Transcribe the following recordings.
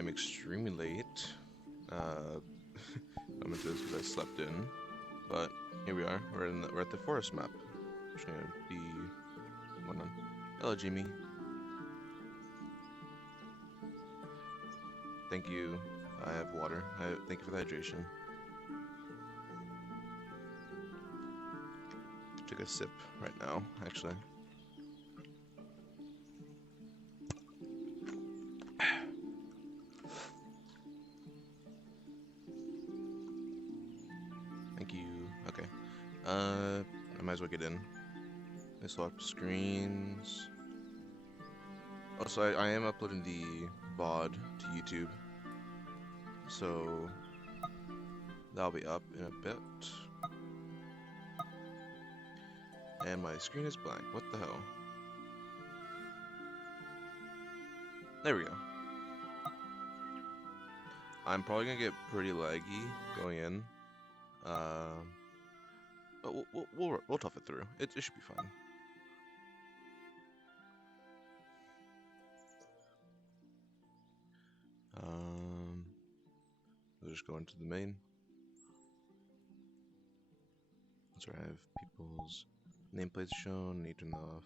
am extremely late. I'm into this because I slept in, but here we are. We're at the forest map. Which is gonna be one on. Hello, Jimmy. Thank you. I have water. Thank you for the hydration. Take a sip right now, actually. Thank you. Okay. I might as well get in. I swap screens. Also, I am uploading the VOD to YouTube, so that'll be up in a bit. And my screen is blank. What the hell? There we go. I'm probably gonna get pretty laggy going in, but we'll tough it through. It should be fine. We'll just go into the main. That's where I have people's nameplates shown. Need to turn that off.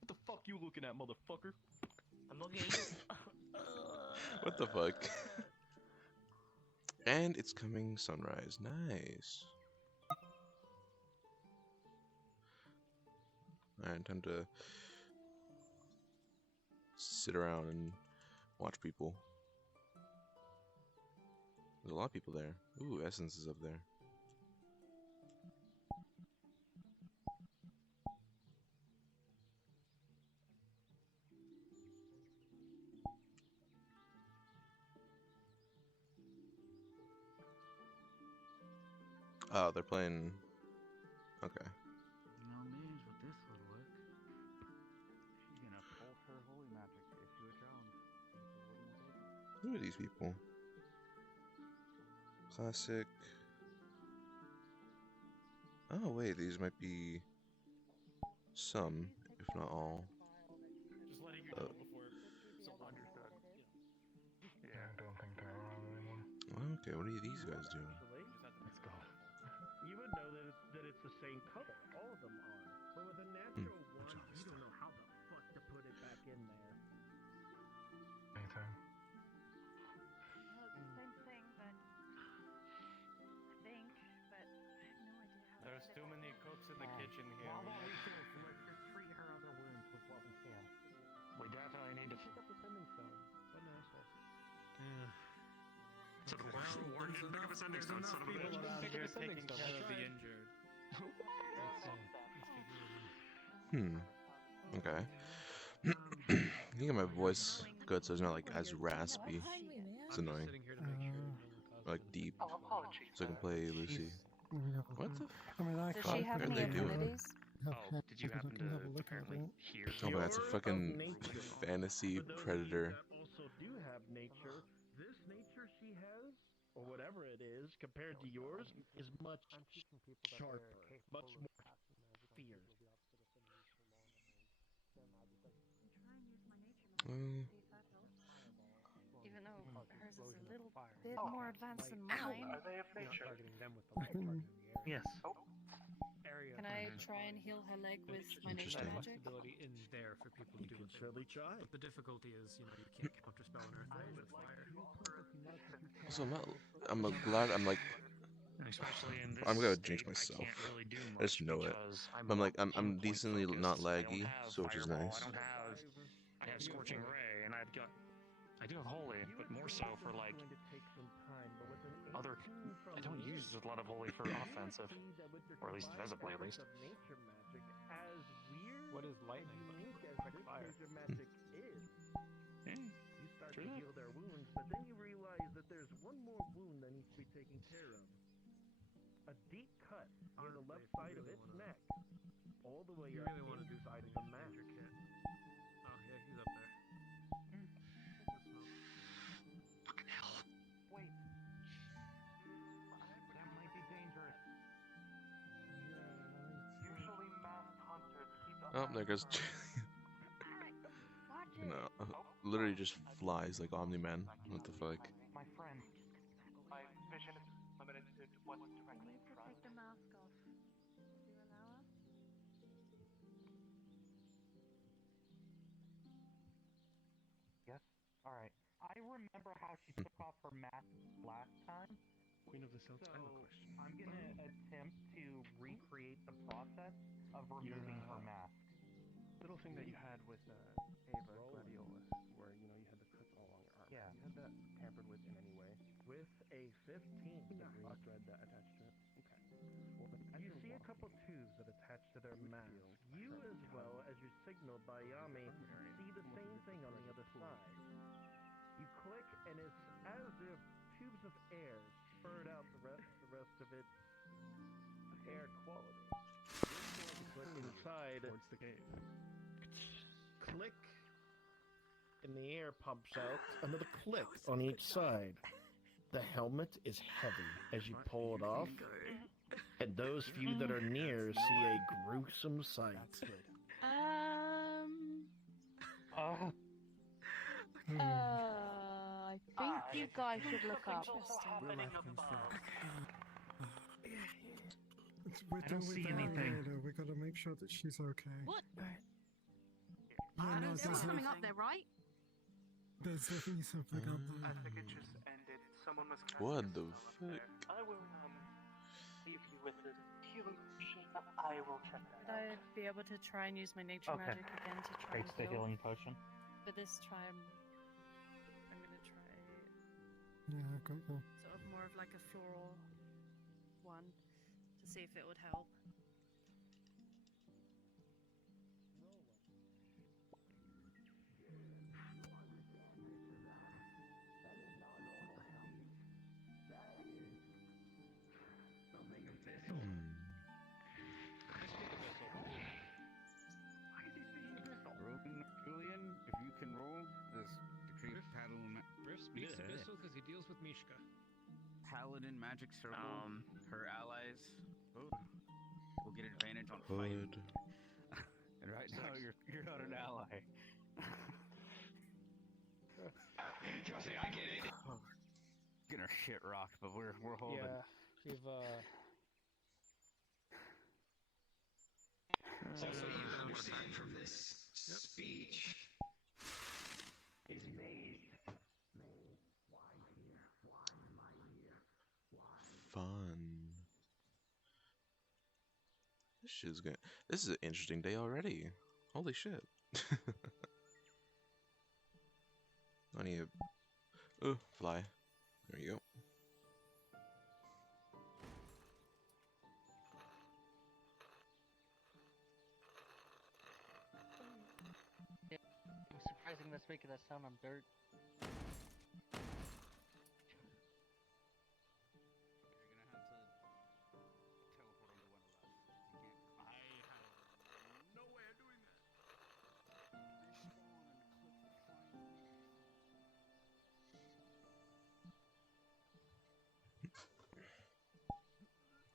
What the fuck you looking at, motherfucker? I'm looking at you. What the fuck? And it's coming sunrise. Nice. Alright, time to sit around and watch people. There's a lot of people there. Ooh, Essence is up there. Oh, they're playing. Okay. No news what this would work. She's gonna pull her holy magic if you drowned. Who are these people? Classic. Oh wait, these might be some, if not all. Just letting you know before someone understood. Yeah, I don't think they're around anymore. Okay, what are these guys doing? Let's go. You would know that it's the same color. All of them are. But with a natural one, you don't know how the fuck to put it back in there. Anytime. Well, it's the same thing, but I think, but I have no idea how. There's too many cooks in the kitchen here. While we finish, let's just treat her other wounds with what we can. We definitely need to. Pick up the sending stone. What an asshole. So the warden should pick up a sending stone, son of a bitch. Around here taking care of the injured. Okay. I think my voice good, so it's not like as raspy. It's annoying. Like deep, so I can play Lucy. What the Does she have are any they doing? abilities? Oh, did you happen to apparently hear? Oh, but that's a fucking fantasy predator. That also do have nature. This nature she has, or whatever it is, compared to yours, is much sharper, much more fierce. Even though hers is a little bit more advanced than mine. Are they of nature? Yes. Can I try and heal her leg with my nature Interesting. magic? Flexibility in there for people to You do can it. surely try. But the difficulty is, you can't counterspell an earth mage with fire. Also, I'm glad. I'm like. Especially in this I'm gonna state, jinx myself. I can't really do I just much know it. because I'm like, I'm pinpoint decently focused. not I don't laggy, have so which is Fireball, nice. I have Scorching Ray, and I do have Holy, but more so for like other. I don't use a lot of Holy for offensive, or at least visibly, at least. What is lightning? It's like fire. Magic is. You start to heal their wounds, but then you realize that there's one more wound that needs to be taken care of. A deep cut on the left side of its neck, all the way You up really want to do inside of something the mat. major kit. Oh yeah, he's up there. Fucking hell. Wait. Oh, there goes. Alright, watch it. No, literally just flies like Omni-Man. What the fuck? My friend, my vision is limited to what's We directly need in to front. take the mask off. Do you allow us? Yes. All right. I remember how she took off her mask last time, Queen of the South, so I have a question. I'm gonna attempt to recreate the process of removing her mask. Little thing that you had with Ava Gladiolus, where you had the cuts all along your arm. Yeah. You had that tampered with in any way? With a 15 degree. A thread that attached to it. Okay. Well, then as You you're see a walking, couple tubes that attach to their you would mask. feel You, pressure as well as you're signaled by Yami, arm area, see the almost same as if thing the on the thread other was pulling. side. You click, and it's as if tubes of air spurred out the rest of its air quality. But inside, Towards the cave. click, and the air pumps out. Another click on each side. The helmet is heavy as you pull it off, and those few that are near see a gruesome sight. That's good. I think you guys should look up. Happening above. We're I don't dealing see with anything. Later. We gotta make sure that she's okay. What? Yeah, no, There's something up there, right? there's definitely something up I there. think it just ended. Someone was casting What a the spell up fuck? there. I will leave you with the healing potion. I will check that Would I be able to try and use my nature Okay. magic again to try Takes and the heal? healing potion. But this time, I'm gonna try Yeah, I've got the. sort of more of like a floral one to see if it would help. Julian, if you can roll this decree Griff speaks Abyssal because he deals with Mishka. Paladin magic circle, her allies will get advantage on fighting. Hood. And right now you're not an ally. Trust me, I get it. Getting our shit rocked, but we're holding. Yeah, we've So you understand from this speech is made. Fun. This shit's gonna. This is an interesting day already. Holy shit. I need a. Fly. There you go. It was surprising this making that sound on dirt.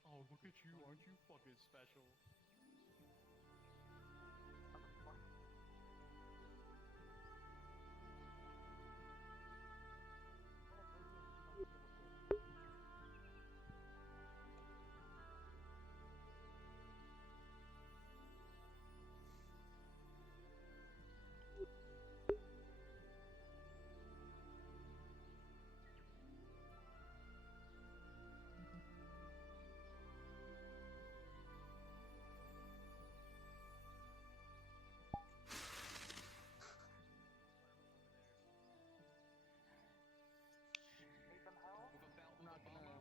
Oh, look at you! Aren't you fucking special? I'm not gonna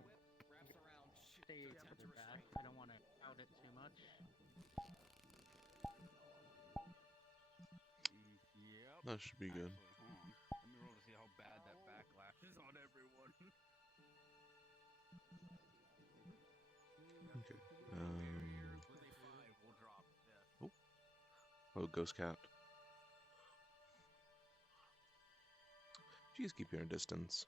say it's good or bad. I don't want to out it too much. Yep. That should be good. Actually, hold on. Let me roll to see how bad that backlash is on everyone. Okay. We'll drop this. Oh, ghost cat. Please keep your distance.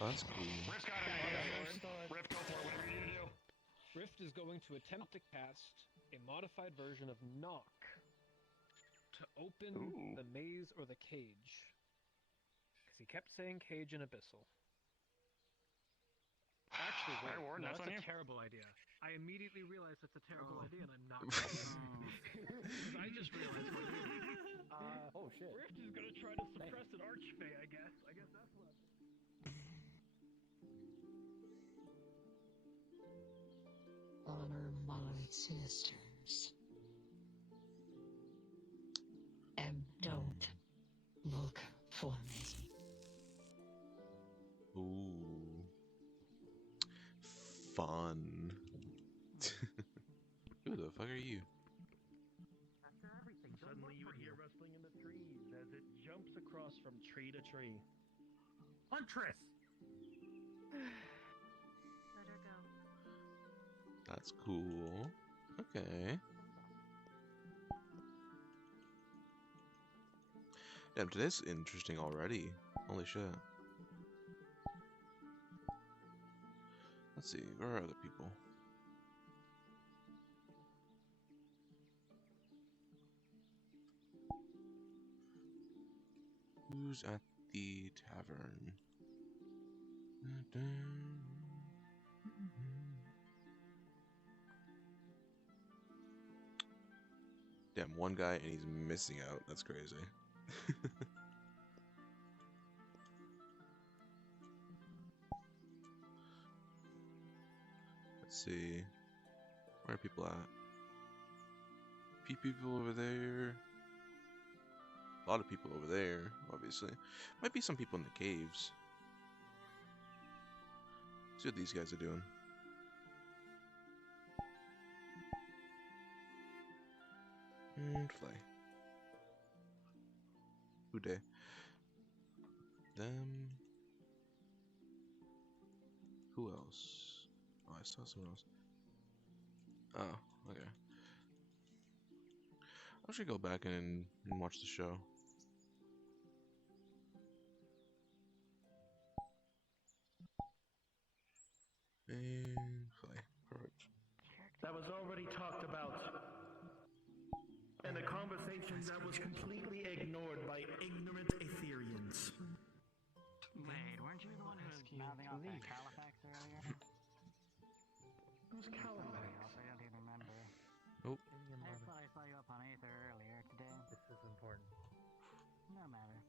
Oh, that's cool. Rift got an idea. Rift, go for it. Whatever you need to do. Rift is going to attempt to cast a modified version of Knock to open the maze or the cage. Because he kept saying cage and abyssal. Actually, wait, Alright, Warren, no, that's that's on a you. terrible idea. I immediately realized that's a terrible idea, and I'm not going to do it. Because I just realized what it is. Oh shit. Rift is going to try to suppress an archfey, I guess. I guess that's what. Honor my sisters. And don't look for me. Ooh. Fun. Who the fuck are you? After everything, don't Suddenly look you for would hear you. rustling in the trees as it jumps across from tree to tree. Huntress! Let her go. That's cool. Okay. Damn, today's interesting already. Holy shit. Let's see, where are other people? Who's at the tavern? Damn, one guy and he's missing out. That's crazy. Let's see. Where are people at? Few people over there. A lot of people over there, obviously. Might be some people in the caves. See what these guys are doing. And fly. Who day? Them. Who else? Oh, I saw someone else. Oh, okay. I should go back and watch the show. And fly. Perfect. That was already talked about. And a conversation that was completely ignored by ignorant Aetherians. Wait, weren't you the one who was mouthing off at Califax earlier? Who's Califax? I don't even remember. Nope. I thought I saw you up on Aether earlier today. This is important. No matter.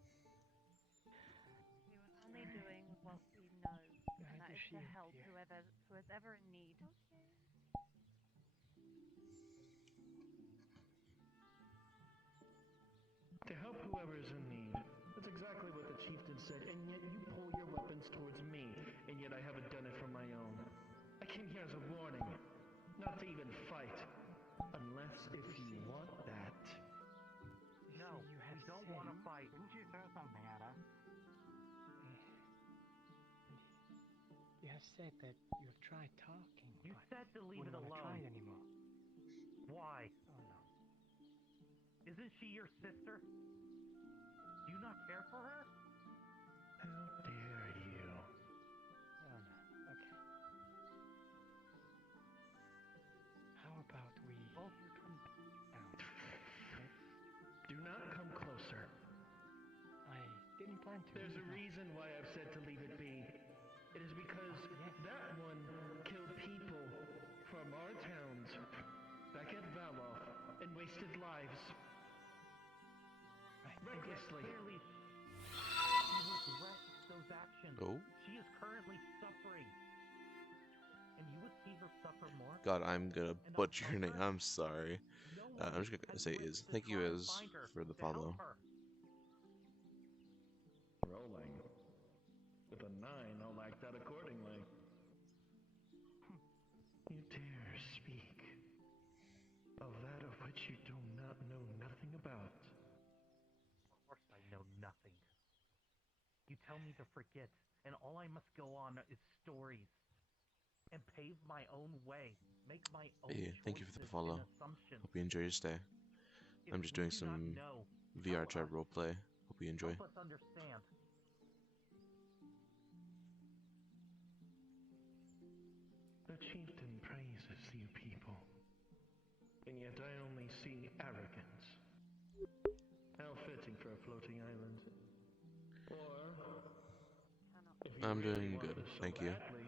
We were only doing what we know, and that is to help who is ever in need. To help whoever is in need. That's exactly what the chieftain said, and yet you pull your weapons towards me, and yet I haven't done it for my own. I came here as a warning, not to even fight. Unless if you want that. No, we don't want to fight. Didn't you throw something at us? You have said that you have tried talking. You said to leave it alone. Try anymore. Why? Oh no. Isn't she your sister? Do you not care for her? How dare you? Oh no. Okay. How about we Both come down? Okay? Do not come closer. I didn't plan to. There's a reason why I've said to leave it be. It is because that one killed people from our towns back at Valoth and wasted lives. Recklessly. Clearly, she regrets those actions. Oh. She is currently suffering. And you would see her suffer more? God, I'm gonna butcher your name. I'm sorry. I'm just gonna say is. Thank you Iz for the follow. Rolling. With a 9, I'll act out accordingly. You dare speak of that of which you do not know nothing about. Of course I know nothing. You tell me to forget, and all I must go on is stories. And pave my own way. Make my own Hey, thank you for the choices follow. and assumptions. Hope you enjoy your stay. If I'm just we doing do not some know, VR tell chat us. roleplay. Hope you enjoy. Help us understand. The chieftain praises you people, and yet I only see arrogance. How fitting for a floating island. Or, if you I'm really doing want good, this so thank you. badly,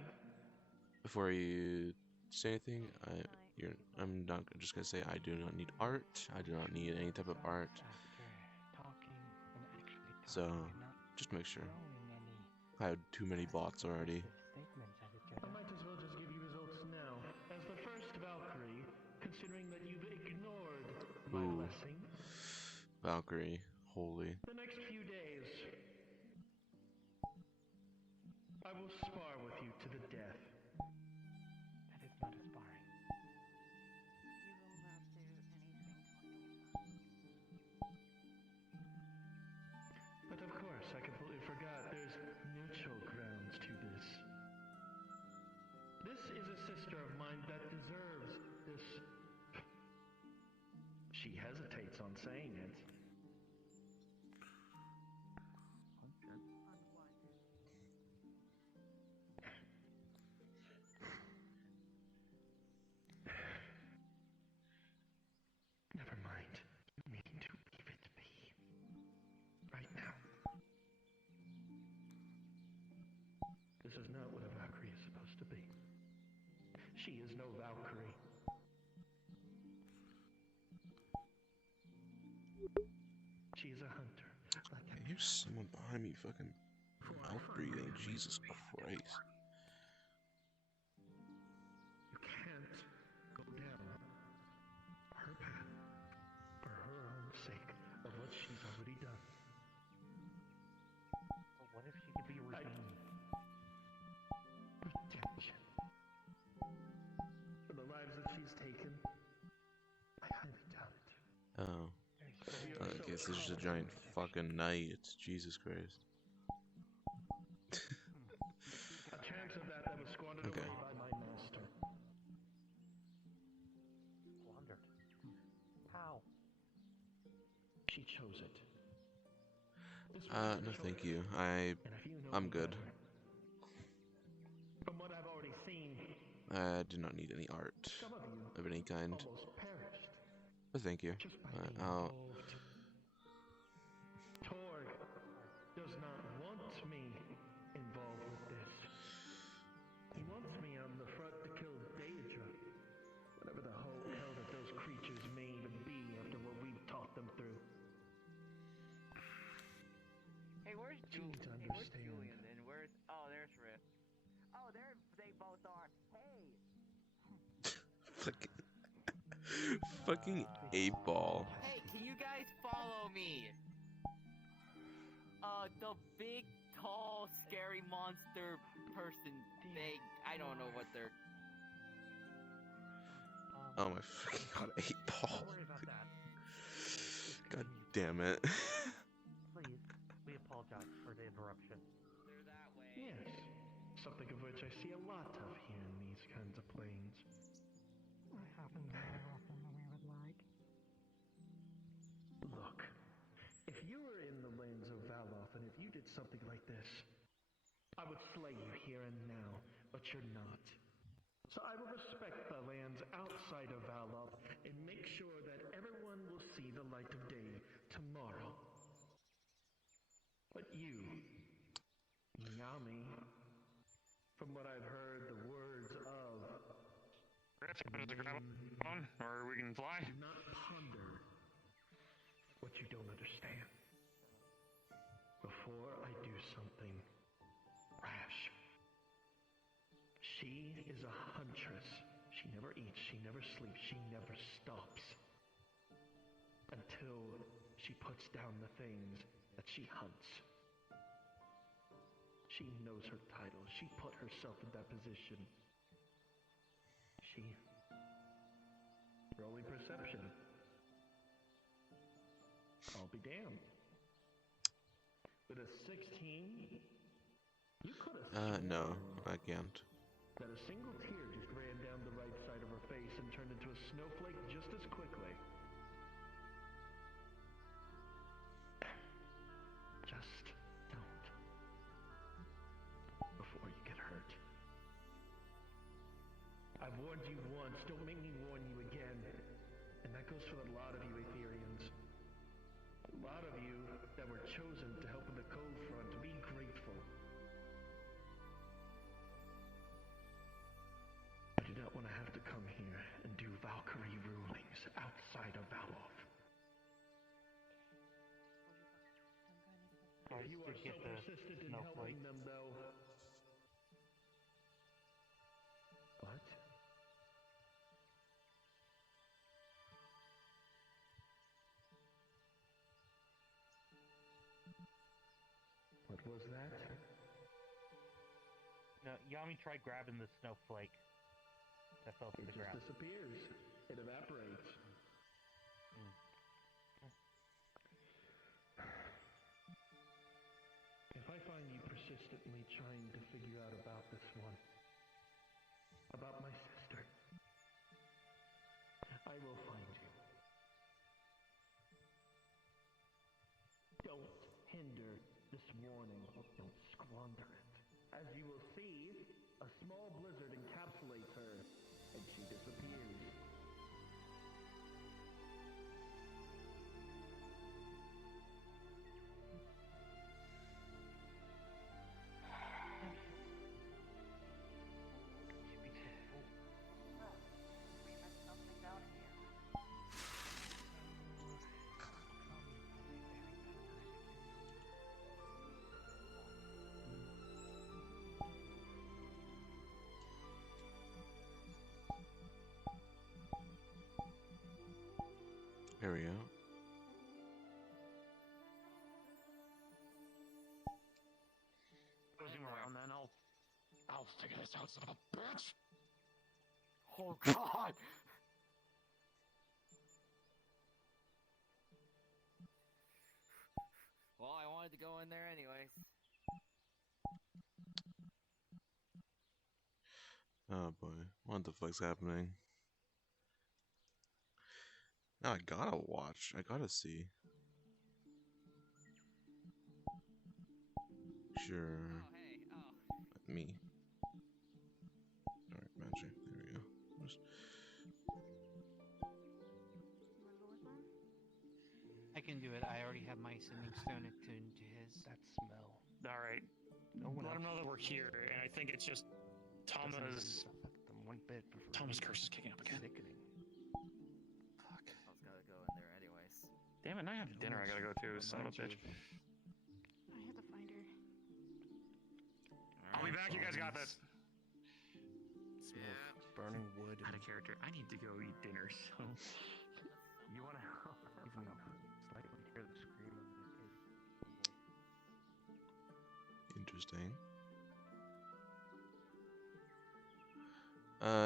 Before you say anything, I'm not just gonna say I do not need art. I do not need any type of art. So, just make sure. I had too many bots already. I might as well just give you results now. As the first Valkyrie, considering that you've ignored my Ooh. blessing. Valkyrie, holy. The next few days, I will spar with you to the death. That is not a sparring. You will not do anything to my daughter. But of course, I completely forgot there's neutral grounds to this. This is a sister of mine that deserves this. She hesitates on saying it. Never mind. You need to leave it be. Right now. This is not what a Valkyrie is supposed to be. She is no Valkyrie. She is a hunter. I hear someone behind me fucking mouth breathing. Jesus Christ. You can't go down her path for her own sake of what she's already done. But what if she could be redeemed? Redemption. For the lives that she's taken, I highly doubt it. Oh. I guess this is a giant fucking knight. Jesus Christ. A chance of that was squandered Okay. away by my master. Squandered? How? She chose it. No thank you. I'm good. From what I've already seen, I do not need any art some of you of any kind. almost perished. But thank you. Just by being I'll... involved. Torg does not want me involved with this. He wants me on the front to kill Daedra. Whatever the hell that those creatures may even be after what we've taught them through. Hey, where's Julian? Hey, where's Julian? And where's... Oh, there's Riff. Oh, there they both are. Hey! Fucking 8-ball. Hey, can you guys follow me? The big, tall, scary monster person thing. I don't know what they're... Oh my fucking god, 8-ball. Don't worry about that. God damn it. Please, we apologize for the interruption. They're that way. Yes. Something of which I see a lot of here in these kinds of planes. It happens more often than we would like. Look, if you were in the lands of Valoth and if you did something like this, I would slay you here and now, but you're not. So I will respect the lands outside of Valoth and make sure that everyone will see the light of day tomorrow. But you, Yami, from what I've heard the words of... Riff, you want us to grab on, or we can fly? Do not ponder what you don't understand. Before I do something rash. She is a huntress. She never eats, she never sleeps, she never stops. Until she puts down the things that she hunts. She knows her title. She put herself in that position. She... Rolling perception. I'll be damned. With a 16, you could have No, I can't. that a single tear just ran down the right side of her face and turned into a snowflake just as quickly. Just don't. Before you get hurt. I've warned you once, don't make me warn you again. And that goes for a lot of you Aetherians. A lot of you that were chosen to help in the Cove Front, be grateful. I do not want to have to come here and do Valkyrie rulings outside of Valoth. If you are so persistent in helping them, though... What? What was that? No, Yami tried grabbing the snowflake that fell to the ground. It just disappears. It evaporates. If I find you persistently trying to figure out about this one, about my sister, I will find you. Don't hinder this warning, don't squander it. As you will see, a small blizzard encapsulates her, and she disappears. There we go. Zoom around then, I'll figure this out, son of a bitch! Oh god! Well, I wanted to go in there anyways. Oh boy, what the fuck's happening? Now I gotta watch. I gotta see. Sure. Oh, hey, oh. Me. Alright, magic. There we go. Just... I can do it. I already have my sending stone attuned to his. That smell. Alright. No one Let else him know that we're here, and I think it's just doesn't Thomas. affect them one bit before Thomas' you. curse is kicking up again. Sickening. Fuck. I was gonna go in there anyways. Damn it, now I have dinner I gotta go to, son of a bitch. I had to find her. I'll be back, you guys got this. Smell of burning wood. Out of character. I need to go eat dinner, so. You wanna help? Even slightly hear the scream of the kid. Interesting.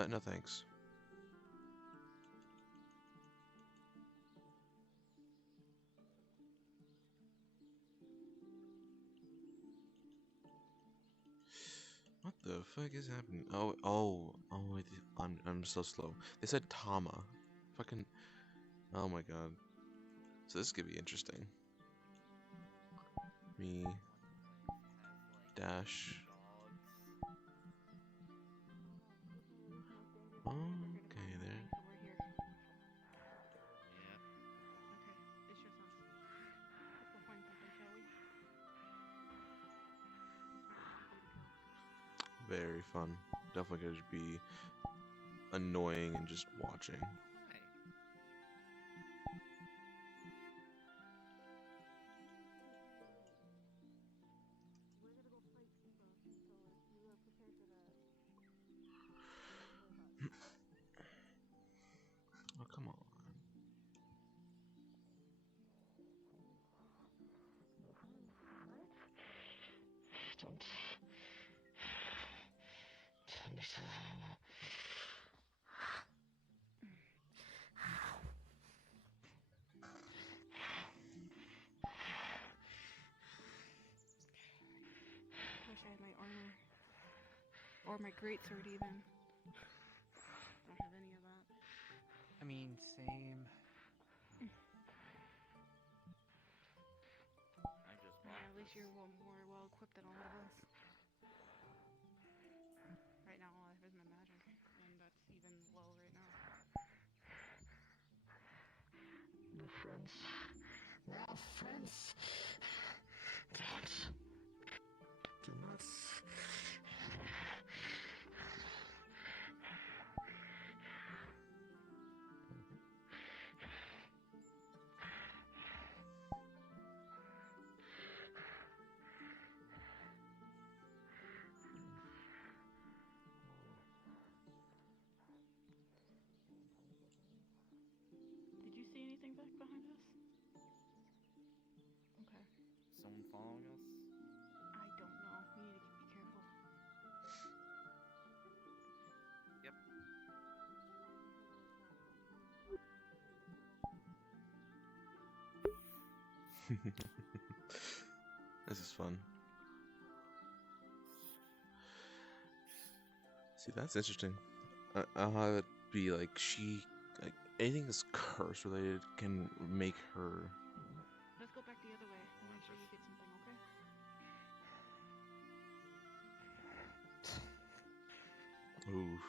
No thanks. What the fuck is happening? I'm so slow. They said Tama. Fucking. Oh my god. So this could be interesting. Me. Dash. Okay, there. Very fun. Definitely gonna be annoying and just watching. Oh, come on. Don't. Wish I had my armor. Or my greatsword even. Don't have any of that. I mean, same. At least you're more well equipped than a lot of us. Right now all I have is my magic, and that's even No, friends. Do not. Did you see anything back behind us? Okay. Someone following us? I don't know. We need to be careful. Yep. This is fun. See, that's interesting. I'll have it be like like anything that's curse related can make her. Let's go back the other way and make sure you get something, okay? Ooh.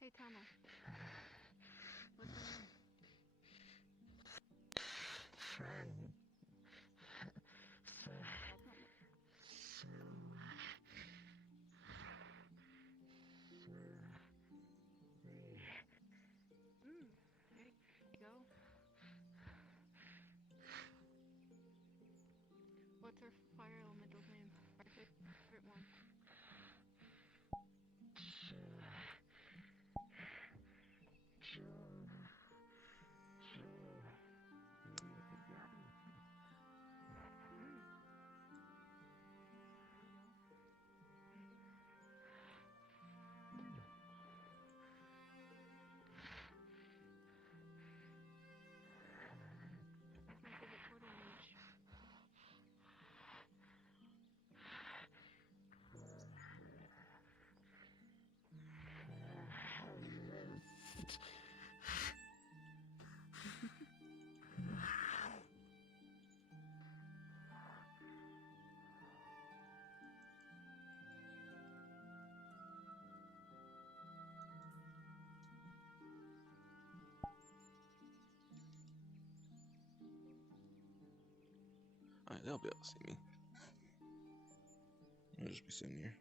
Hey, Tama. What's your name? That's not there you go. What's our fire elemental's name? My favorite one. That's my favorite portal mage. Alright, they'll be able to see me. I'll just be sitting here.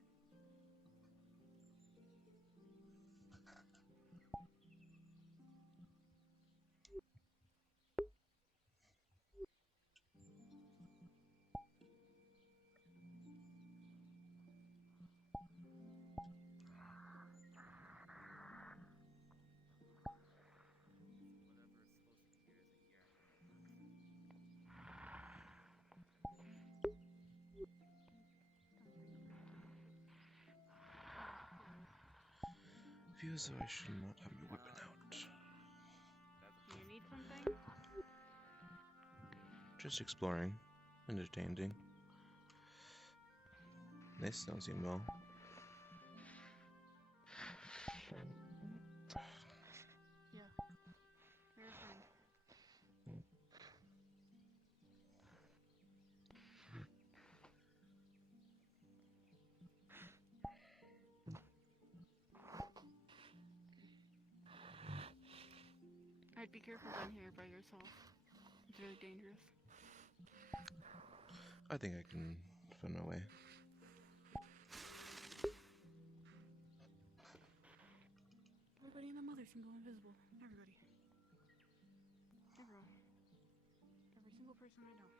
Feels as though I should not have my weapon out. Do you need something? Just exploring. Entertaining. This don't seem well. Yeah. You're fine. I'd be careful down here by yourself. It's really dangerous. I think I can find my way. Everybody and their mothers can go invisible. Everybody. Everyone. Every single person I know.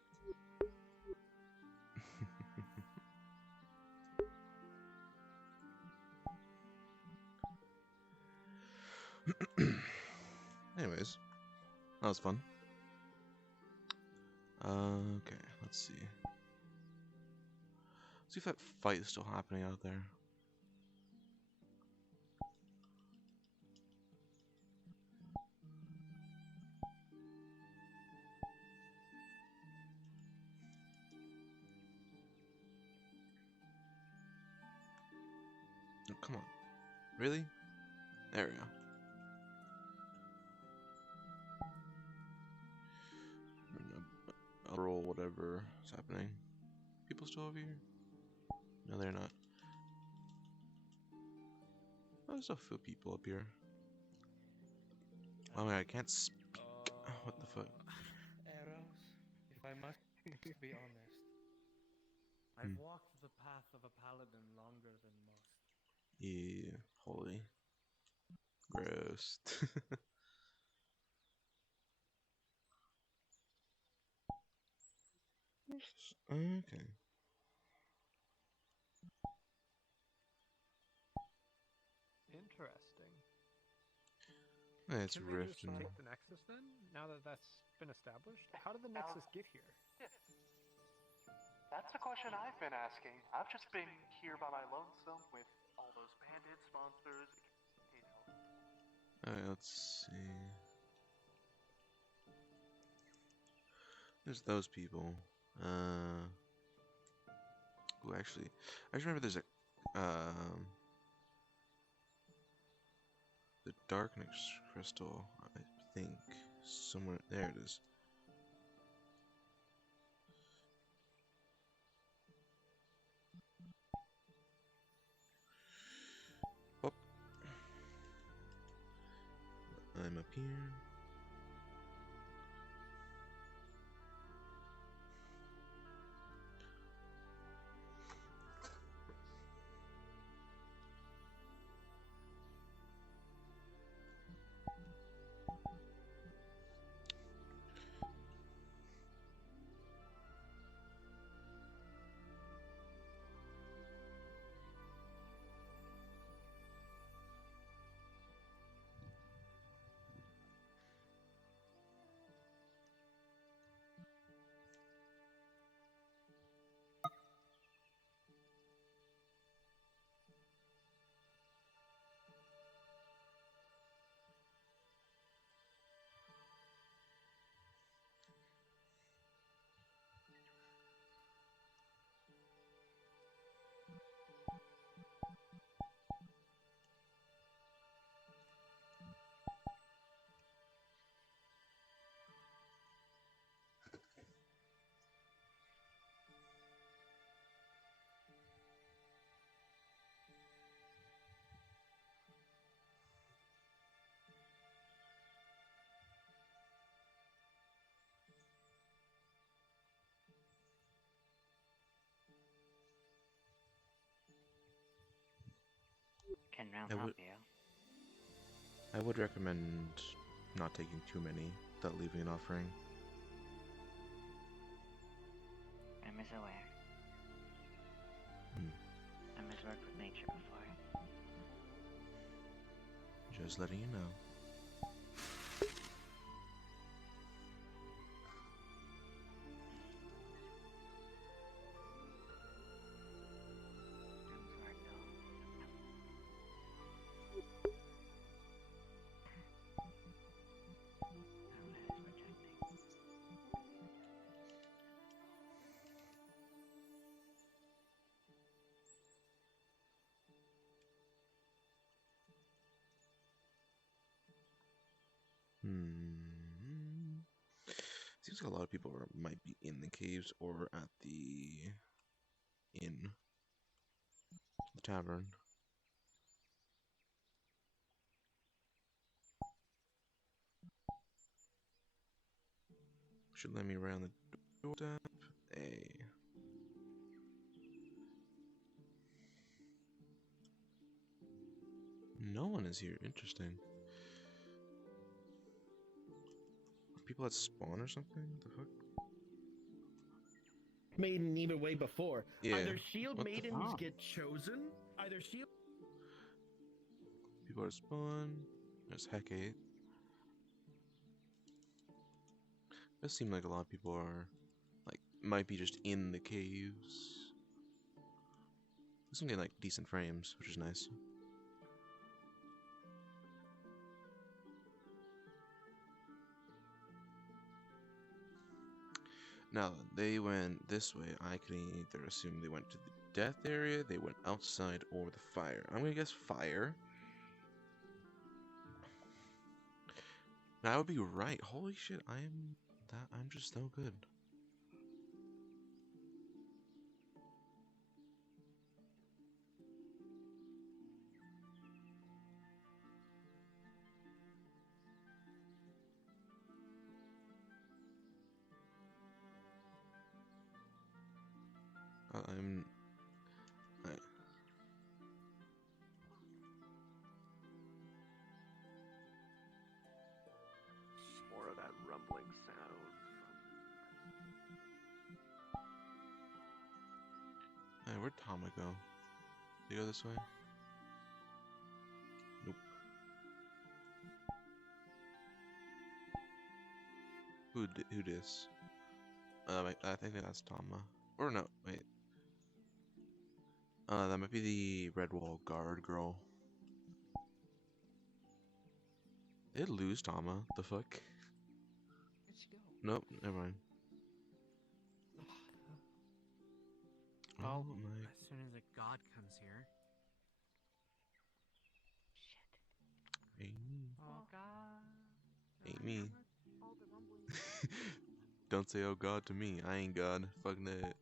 Anyways, that was fun. Okay, let's see. See if that fight is still happening out there. Oh, come on. Really? There we go. I'll roll whatever is happening. People still over here? No, they're not. Oh, there's a few people up here. Oh, I can't speak. What the fuck? Eros, if I must be honest, I've walked the path of a paladin longer than most. Yeah, holy. Gross. Okay. Interesting. It's Can they just rift and take the Nexus then? Now that that's been established? How did the Nexus get here? That's a question I've been asking. I've just been here by my lonesome with all those bandits, monsters, Alright, let's see. There's those people. Ooh, actually, I just remember there's a the darkness crystal. I think somewhere there it is. Oh, I'm up here. Can round help you? I would recommend not taking too many without leaving an offering. I'm as aware. I'm as worked with nature before. Just letting you know. Seems like a lot of people might be in the caves or at the inn, the tavern. Should let me around the doorstep. Hey. No one is here. Interesting. Are people at spawn or something? The fuck? Maiden even way before. Yeah. Either shield What the maidens fuck? get chosen, either shield. People are at spawn. There's Hecate. Does seem like a lot of people are, like, might be just in the caves. This one get like decent frames, which is nice. Now, they went this way. I can either assume they went to the death area, they went outside, or the fire. I'm gonna guess fire. Now I would be right. Holy shit, I'm just so good. More of that rumbling sound. Hey, where'd Tama go? Did he go this way? Nope. Who dis? I think that's Tama. Or no, wait. That might be the red wall guard girl. Did it lose Tama? The fuck? Where'd she go? Nope, never mind. Well, Oh my. as soon as a god comes here. Ain't me. Oh God. Ain't me. Don't say oh god to me. I ain't god. Fuck that.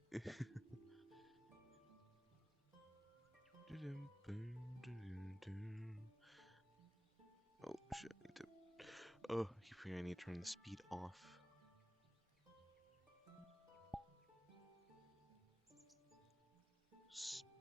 Oh shit, I need to. Oh, I keep forgetting I need to turn the speed off. Speed.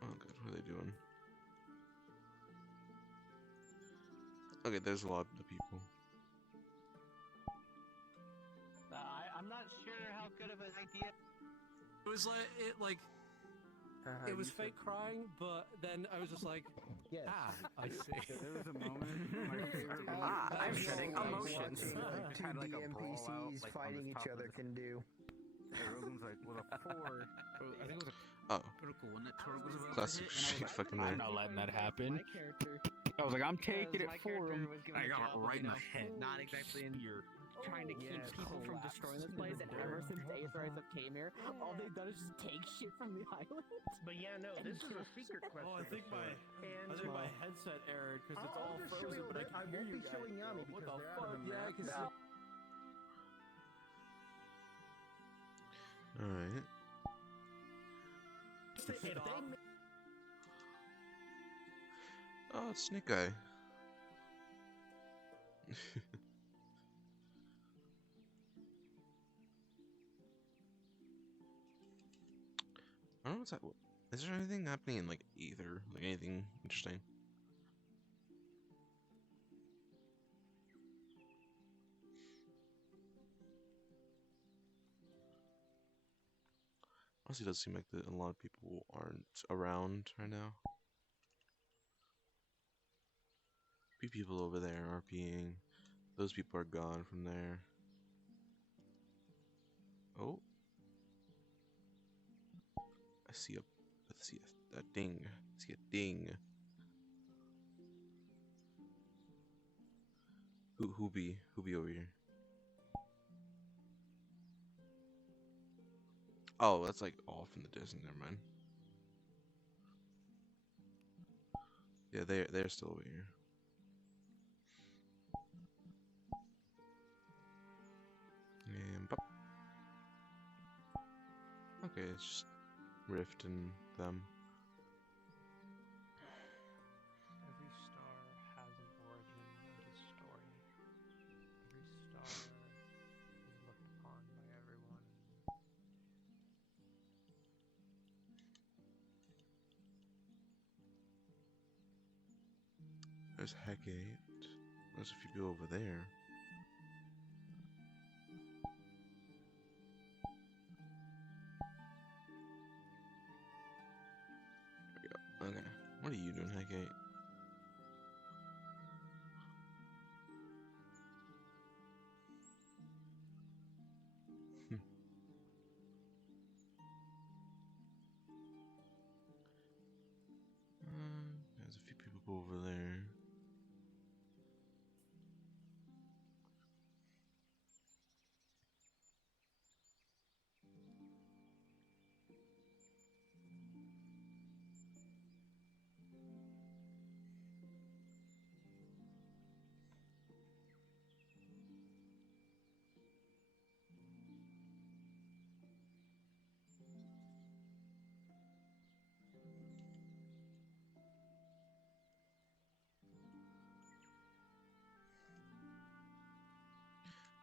Oh god, what are they doing? Okay, there's a lot of people. I'm not sure how good of an idea. It was like it was fake crying, but then I was just like, I see. There was a moment, my favorite I'm shedding emotions. Two Had like a DMPCs like, fighting each other can do. Rogan's like, with a 4. I think it was Oh. pretty cool when that Torg was about Classic to hit, and I shit was like, fucking there. I'm not letting that happen. My character. I was like, I'm taking it my for character him. was given I the got job it of, right in you the know, head. not exactly in your trying to keep people from destroying this place, and ever since the Aetherites have came here, all they've done is just take shit from the island. But yeah, no, this is a secret quest. Oh, I think my headset errored because it's all frozen, but I can hear you guys. What the fuck? Yeah, I can see. Alright. Oh, it's Snake Guy. I don't know what's that. Is there anything happening in like Aether? Like anything interesting? Honestly, it does seem like a lot of people aren't around right now. Few people over there are RPing. Those people are gone from there. Oh, I see a ding. I see a ding. Who be over here? Oh, that's like off in the distance. Never mind. Yeah, they're still over here. And pop. Okay, it's just Rift and them. Every star has an origin and a story. Every star is looked upon by everyone. There's Hecate. There's a few people over there. There we go. Okay. What are you doing, Hecate?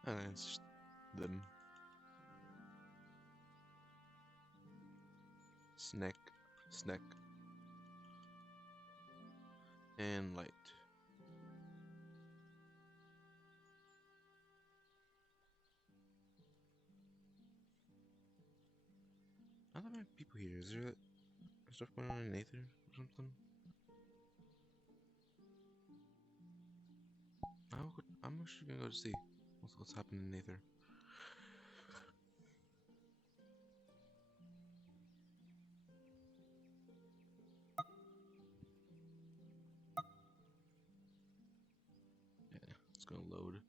It's just them. Snack. And light. Not that many people here. Is there stuff going on in Aether or something? I'm actually gonna go to see what's happening in Aether. Yeah, it's gonna load.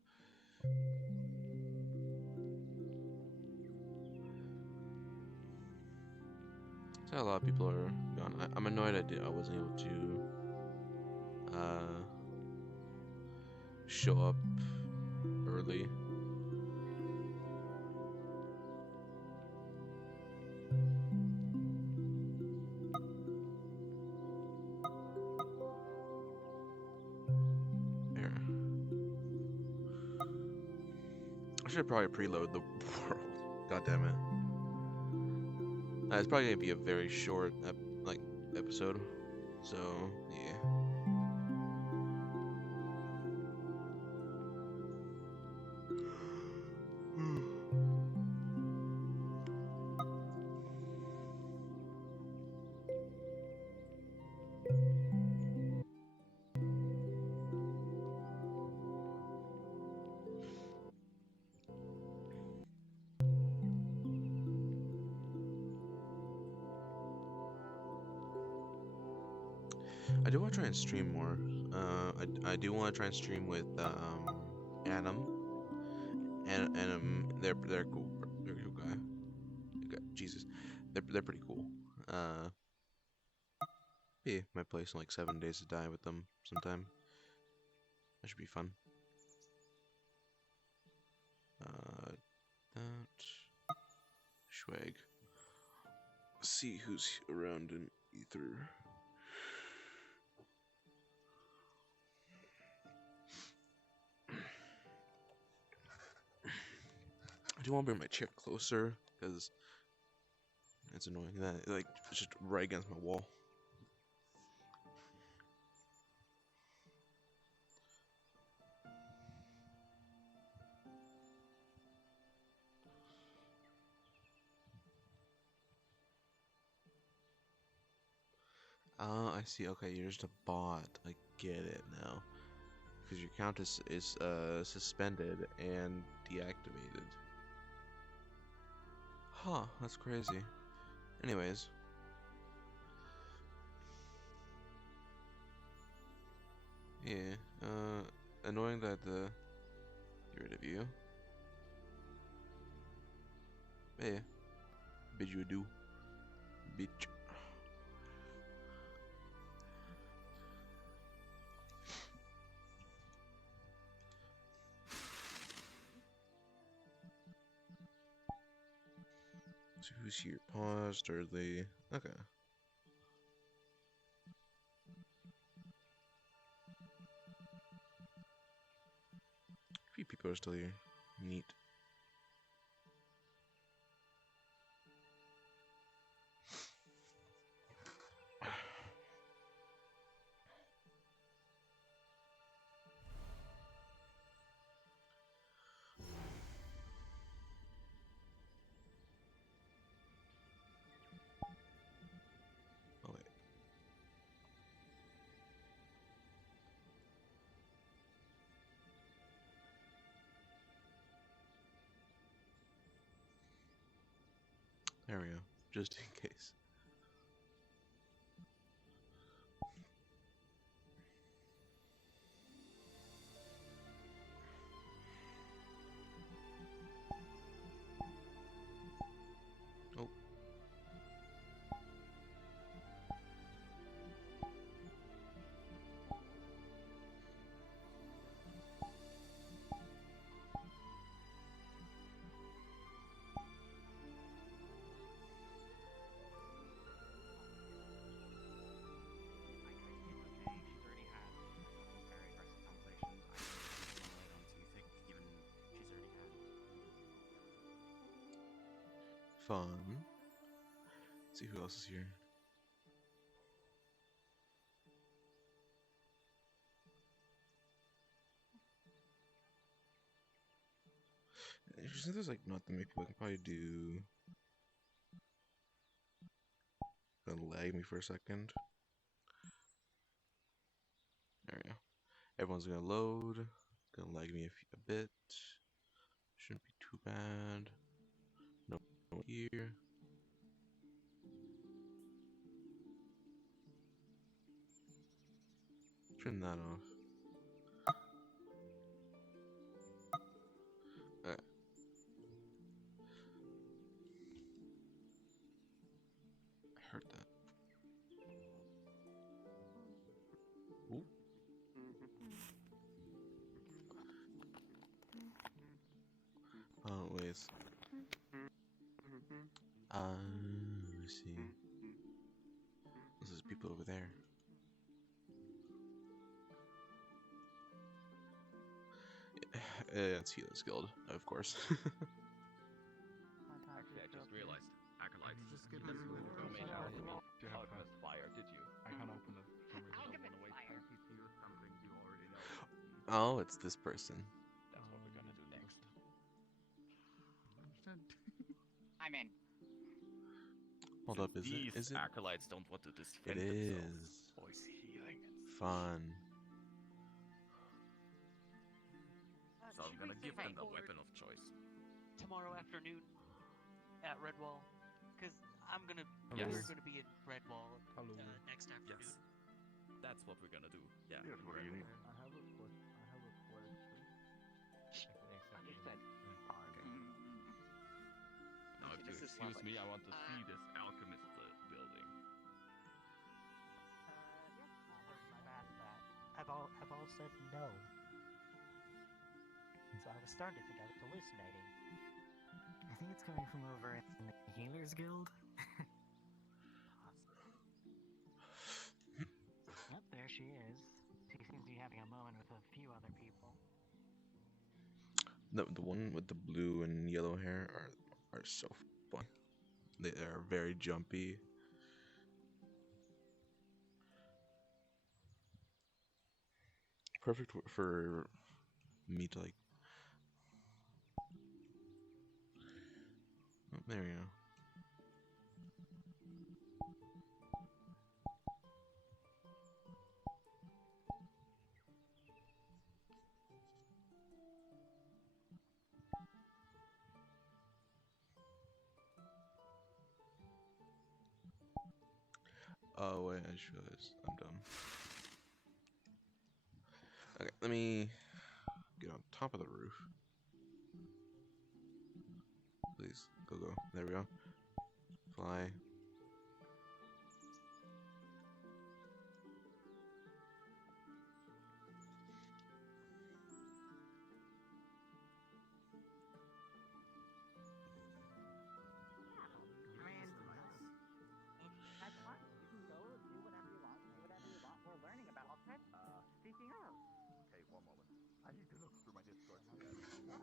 So a lot of people are gone. I'm annoyed I wasn't able to show up early. There. I should probably preload the world. God damn it. It's probably gonna be a very short episode. So yeah. I do want to try and stream more. I do want to try and stream with Adam. And they're cool. They're a cool guy. Okay, Jesus, they're pretty cool. Yeah, might play some like 7 Days to Die with them sometime. That should be fun. That swag. See who's around in Aether. I do want to bring my chair closer because it's annoying that it's just right against my wall. I see. Okay, you're just a bot. I get it now. Because your account is suspended and deactivated. Huh, that's crazy. Anyways. Yeah, annoying that get rid of you. Hey, bid you adieu, bitch. So who's here? Paused early. Okay. A few people are still here. Neat. Oh wait. There we go. Just in case. Oh. fun. Let's see who else is here. Since there's like not that many people, I can probably do. Gonna lag me for a second. There we go. Everyone's gonna load. Gonna lag me a bit. Shouldn't be too bad. No here. Turn that off. Alright. I heard that. Ooh. Oh, wait. I see. This is people over there. It's Healer's Guild, of course. Actually, I just realized. Acolytes. You never got made Alchemist Fire, did you? I can't open it. Alchemist Fire. Oh, it's this person. That's what we're gonna do next. I'm in. Hold up, is it? Is it? Acolytes don't want to defend It themselves. is. Voice healing. Fun. So I'm gonna give them the weapon of choice. Tomorrow afternoon at Redwall, because I'm gonna. Yes. We're gonna be in Redwall next afternoon. Yes. That's what we're gonna do. Yeah. Yes, what do you need? I have a question. Understood. Now, if you This is excuse lovely. me, I want to see this alchemist building. I've all said no. So I was starting to think I was hallucinating. I think it's coming from over in the Healers Guild. Yep, there she is. She seems to be having a moment with a few other people. The one with the blue and yellow hair are so fun. They are very jumpy. Perfect for me to like. Oh, there we go. Oh wait, I just realized I'm done. Okay, let me get on top of the roof. Please, go. There we go. Fly. That's fine. You can go do whatever you want. Do whatever you want. We're learning about all types of stuff. Speaking of. Hey, one moment. I need to look through my Discord. Good to see you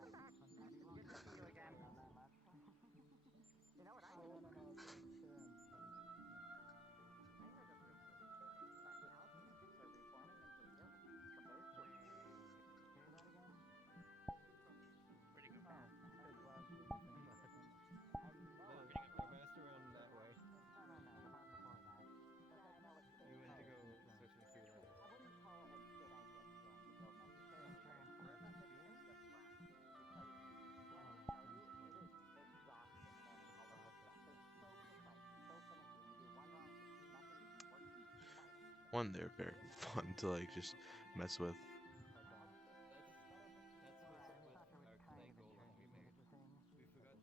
again. You know what I heard? I heard a rumor that the alchemists are reforming into a guild. Proposed to. Where'd he go? Getting a master on that way. You went to go searching through the. I wouldn't call it a good idea to join the guild necessarily. Because it is exhausting learning all of this stuff. They're so precise, so finicky. You do one wrong thing, nothing works. One, they're very fun to like just mess with. That's what our tonight goal that we made. We forgot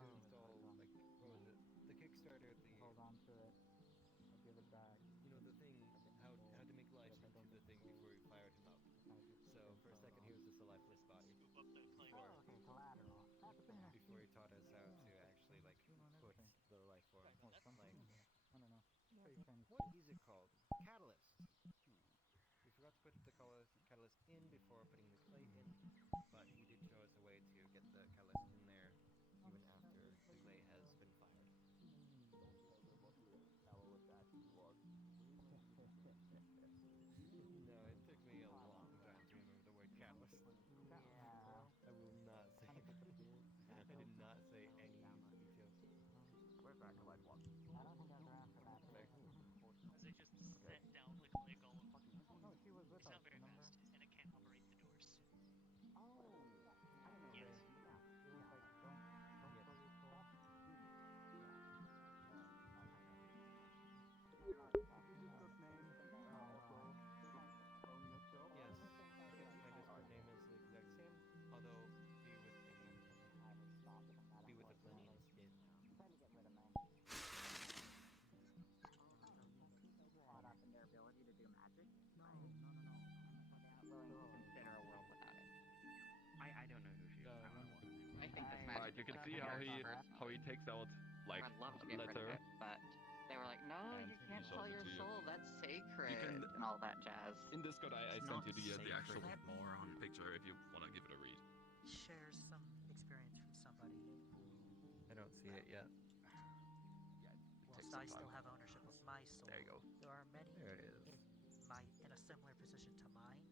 to install like what was it? The Kickstarter, Hold on to it. I'll give it back. you know the thing, how to make life into the thing before we fired him up. So for a second he was just a lifeless body. Oh, okay, collateral. Before he taught us how to actually like put the life form. That's Like I don't know. what is it called? Catalyst. We forgot to put the catalyst in before putting the clay in, but he did show us a way to get the catalyst in there, even You can Like, see I'm how here he for it. takes out like I'd love to get rid of letter. it, but they were like, no, And you he can't shows sell it your to you. soul. That's sacred You can and all that jazz. in Discord I It's sent not you the actual sacred. Moron. picture if you wanna give it a read. Share some experience from somebody who, I don't see it yet. whilst I still have ownership of my soul, There you go. there are many There it is. in a similar position to mine,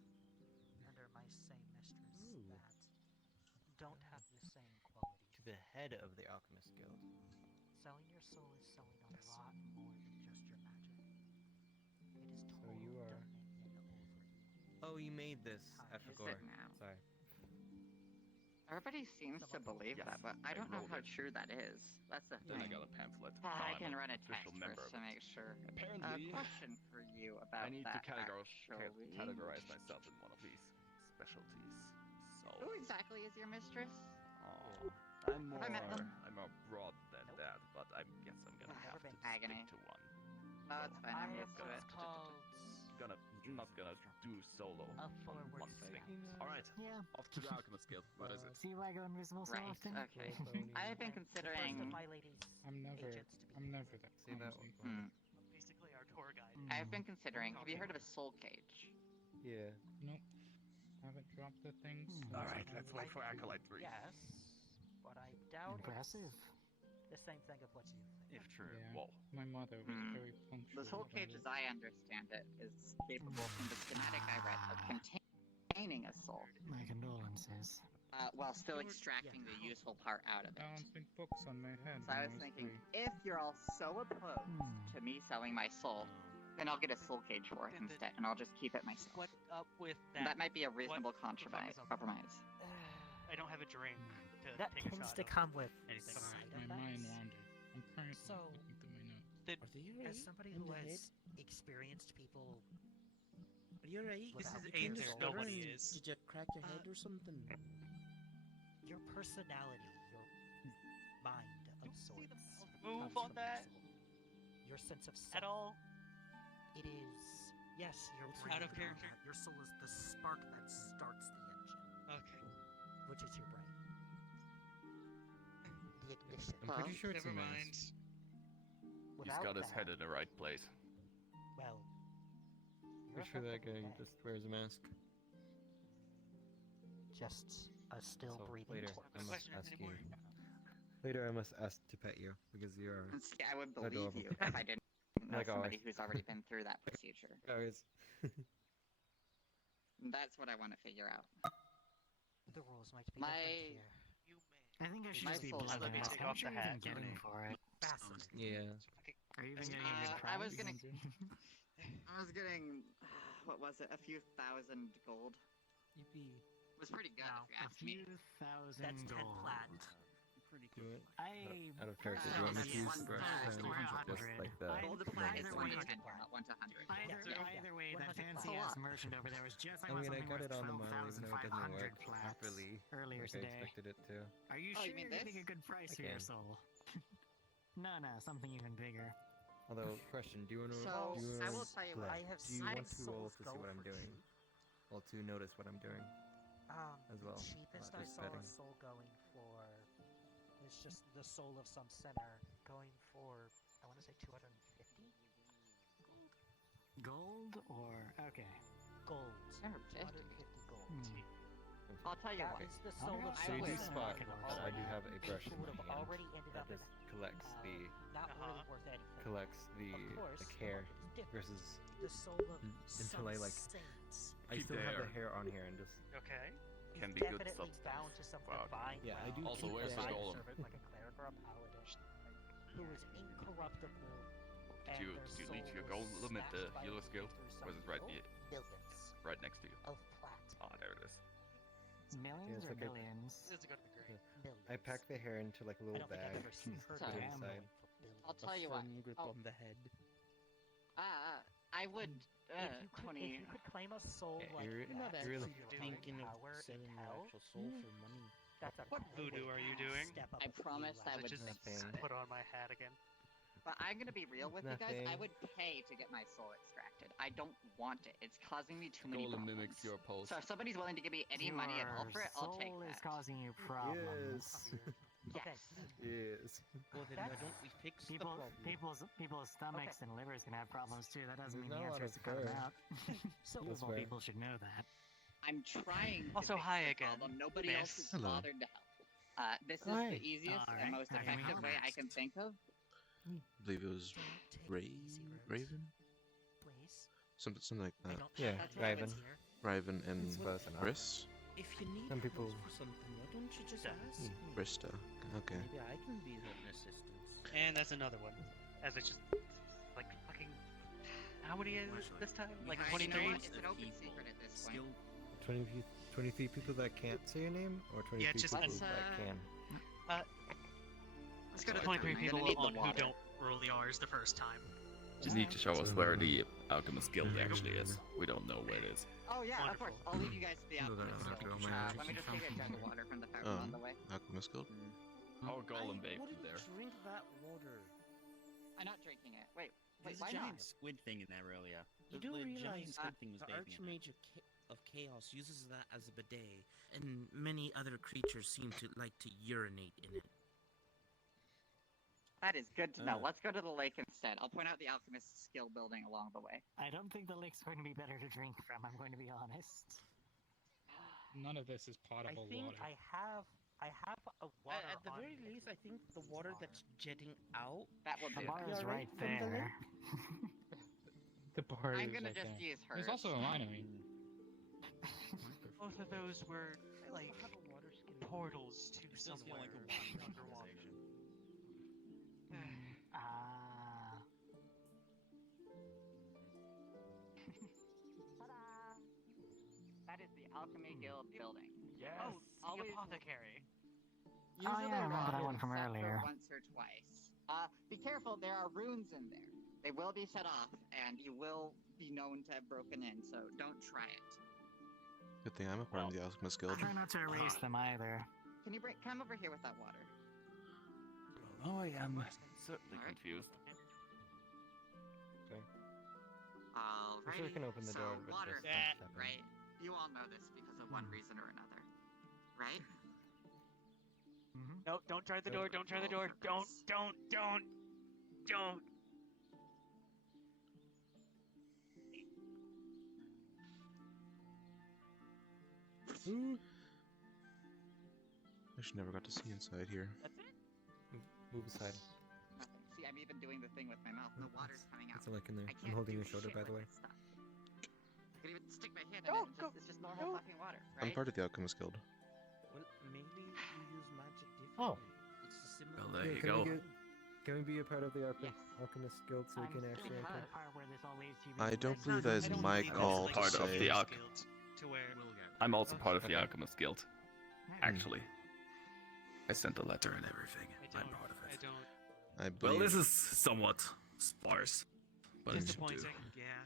under my same mistress, Ooh. that don't have the same qualities. To the head of the Alchemist Guild. Selling your soul is selling a lot more than just your magic. It is So total you are. dominion over you. Oh, you made this, Is Epigor. it now? Sorry. Everybody seems to believe that, but I don't know how true that is. That's the Then thing. I got a pamphlet. I I'm can an run a test official member first of to it. make sure. Apparently, Question for you about I need that, to categorize actually. myself in one of these specialties. So Who exactly is your mistress? I'm Have I met them? more broad than that, but I guess I'm gonna have to Agony. stick to one. No, it's fine. I'm I am used to it. what's called Not gonna do solo a on forward one thing. scout. All right, Yeah. off to the Alchemist Guild. What is it? See why I go invisible so Right. often? Okay. I have been considering. My ladies, I'm never that See that clumsy. one? Basically, our tour guide. I've been considering. Have you heard of a soul cage? Yeah. Nope. Haven't dropped the things. All right, let's wait for Acolyte 3. yes, but I doubt Impressive. it's the same thing of what you think. If true. Yeah. Whoa. My mother was very punctual. The soul cage, as I understand it, is capable, from the schematic I read, of containing a soul, My condolences. while still extracting the useful part out of it. Balancing books on my head. So I was thinking, if you're all so opposed to me selling my soul, then I'll get a soul cage for it instead, and I'll just keep it myself. What up with that? That might be a reasonable compromise. I don't have a drink to That take a tends shot to of come with anything. side My mind effects. wandered. I'm currently So, looking through my notes. as somebody who has experienced people, Are you alright? This is without Aether, souls, nobody is. Did you crack your head or something? your personality, your mind of sorts, Move comes on from that your soul. Your sense of self. at all. It is, yes, your It's brain out of is character. that. Your soul is the spark that starts the engine, Okay. which is your brain. The ignition. I'm pretty sure it's a Never mask. mind. He's Without got his that, head in the right place. well, Pretty sure that guy just wears a mask. just a still So breathing later, corpse. I must Questions ask you. anymore? Later, I must ask to pet you because you are. See, I would believe adorable. you if I didn't know Like somebody always. who's already been through that procedure. Always. That's what I want to figure out. The rules might be My- different here. I think I should My just be soul blunt has and a ask big how much are you hat even getting on it. for it? Fascinating. Yeah. Are you even getting a good I was price? I was getting, what was it, a few thousand gold. Yippee. It was pretty good if you A ask me. few thousand That's 10 gold. plat. Do it. I Out of character, do you want me to use brush pen or just like the Gold to plat is Either 1 way, to 10, not 1 to 100. Either way, that 100 fancy plat. ass merchant over there was just I like mean, I something got worth it on the model even though it doesn't 12,500 work plats properly earlier like I today. expected it to. Are you Oh, sure you mean you're getting a this? good price I for your can. soul? No, something even bigger. Although, question, do you want to So, do you I wanna will tell you what, split? I have do you want to seen roll souls to go see what I'm for doing? cheap. Well, to notice what I'm doing as well. The cheapest not I just saw betting. a soul going for is just the soul of some sinner going for, I want to say 250 Gold or okay. gold. 250. 250 gold. I'll tell you That what. is the soul of So you do some spot sinner that I do have a brush in who would my have hand already ended that up in just collects the not really worth anything. collects the Of course, like the hair market is different. versus The soul of until some I like saints I Keep still the have hair. the hair on here and just Okay. Can is be good definitely substance. bound to some Wow. divine Yeah, I do Also, keep where's the the divine golem? servant, like a cleric or a paladin, who is incorruptible. Did you leech your golem at the Healer's Guild? Or is it right millions right next to you? of plat. Ah, there it is. Millions it's or like a- billions? This is gonna be great. I pack the hair into like a I little don't think I've bag, ever seen put her it Damn. inside. I'll tell you what. Firm grip Oh, on the head. I would, If you could, Tony. if you could claim a soul Yeah, like you're that, not Actually, really- with thinking divine of power in selling your hell, actual soul for money. that's a What great voodoo are you doing? step up I for you, promised I Alex. would Nothing. Put on my hat again. But I'm gonna be real with you guys. I Nothing. would pay to get my soul extracted. I don't want it. It's causing me too many Golem problems. mimics your pulse. So if somebody's willing to give me any money at all for it, I'll take Soul is that. causing you problems. Yes. Yes. Well, then why don't we fix the problem? People's stomachs and livers can have problems too. That doesn't There's mean the not a lot answer is of to cut them fur. out. That's Reasonable fair. people should know that. I'm trying to Also, fix hi the again, problem. Nobody else miss. is Hello. bothered to help. This is Hi. the easiest and Alright, most how can we effective help? way I can think of. I believe it was Raven? Please. Something like I that. don't Yeah, that's what Raven. it's here. Raven and It's close enough. Briss? If you need Some people- help for something, why don't you just Yeah. ask me? Brista. Okay. Maybe I can be an assistance. And that's another one. As I just like fucking. How many is this time? Like Alright, you know 23? what? It's an open secret at this point. 23 people that can't say your name, or 23 Yeah, just people let's, that can? Let's go to Okay, 23 I'm gonna people need the on who water. don't roll the R's the first time. You need to show us where the Alchemist Guild actually is. We don't know where it is. Oh yeah, of course. I'll lead you guys to the No, alchemist that's guild. not Let me just take a jug of water from the fountain on the way. Alchemist Guild? Our golem babe wouldn't there. drink that water. I'm not drinking it. Wait, There's a why giant not? squid thing in there earlier. You The do giant realize squid that thing was the bathing in it. Archmage of Chaos uses that as a bidet, and many other creatures seem to like to urinate in it. That is good to know. Oh. Let's go to the lake instead. I'll point out the alchemist skill building along the way. I don't think the lake's going to be better to drink from, I'm going to be honest. None of this is potable water. I have a water. At the very least, I think the water that's jetting out. That will The do. bar is right from the there. The bar I'm is gonna right just there. use hers. There's also a winery. Both of those were like portals to somewhere underwater. Ah. That is the alchemy guild building. Yes. Oh, the Always apothecary. Oh, yeah, I remember that one from set for earlier. Once or twice. Be careful. There are runes in there. They will be set off, and you will be known to have broken in. So don't try it. Good thing I'm a part of the Alchemist Guild. Try not to erase them either. Can you come over here with that water? Oh, I am certainly Alright. confused. Okay. Alrighty. I'm sure we can open the so door, but water, just don't step in. right? You all know this because of one reason or another, right? No, don't try the door. Don't try the door. Don't. I should never got to see inside here. That's it? Move aside. Nothing. See, I'm even doing the thing with my mouth. No water's coming out. It's a lick in there. I I'm can't holding do your shoulder, shit by the with way. this stuff. I can even stick my hand in it. It's just normal fucking water, right? I'm part of the Alchemist Guild. Well, maybe you use magic differently. Oh. It's a similar. Well, there Yeah, you can go. Can we be a part of the Alchemist Guild so we can actually enter? I don't believe that is my think call that's to part of say. the Guild to where I'm also part of the Alchemist Guild. Actually, I sent a letter and everything. I'm part of I it. don't. I believe Well, this is somewhat sparse, but it should do. Disappointing.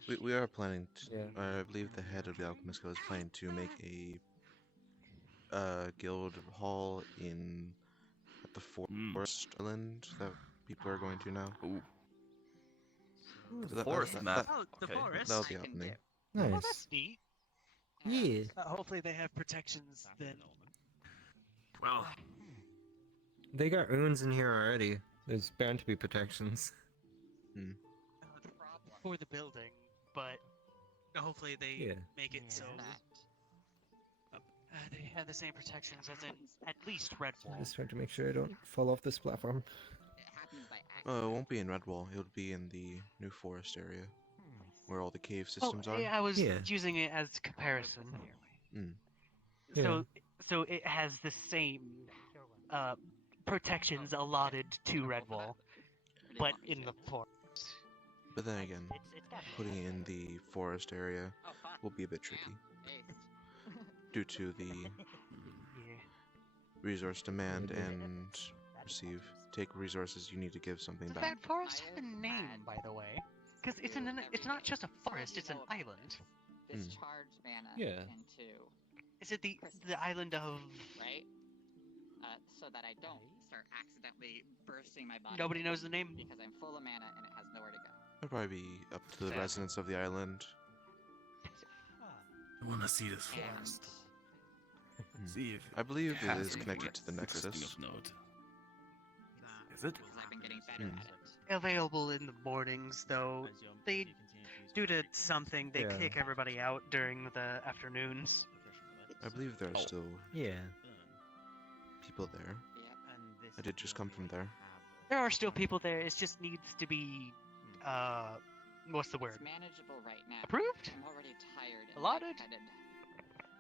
Yeah. we are planning to. Yeah. I believe the head of the Alchemist Guild is planning to make a guild hall at the forest island that people are going to now. Ooh. So The forest map. Oh, the Okay. forest. That'll be happening. Well, Nice. that's neat. Yeah. Hopefully they have protections then. Well, They got runes in here already. There's bound to be protections. For the building, but hopefully they Yeah. make it so they have the same protections as in at least Redwall. Just trying to make sure I don't fall off this platform. It happens by accident. Oh, it won't be in Redwall. It'll be in the new forest area, where all the cave systems are. Yeah, I was Yeah. using it as comparison. Mm. So it has the same protections allotted to Redwall, but in the forest. But then again, putting it in the forest area will be a bit tricky due to the resource demand and take resources. You need to give something Does back. that forest have a name, by the way? Because it's not just a forest; it's an island. Discharge mana Yeah. into Is it the island of? right? So that I don't start accidentally bursting my body. Nobody knows the name. Because I'm full of mana and it has nowhere to go. It'll probably be up to the residents of the island. I want to see this forest. See if I believe it has is connected to the anything interesting Nexus. of note. it? because I've been getting better at it. Available in the mornings, though. They, due to something, they Yeah. kick everybody out during the afternoons. I believe there are still Yeah. people there. I did just come from there. There are still people there. It just needs to be, what's the word? It's manageable right now. Approved? I'm already tired and Allotted? lightheaded.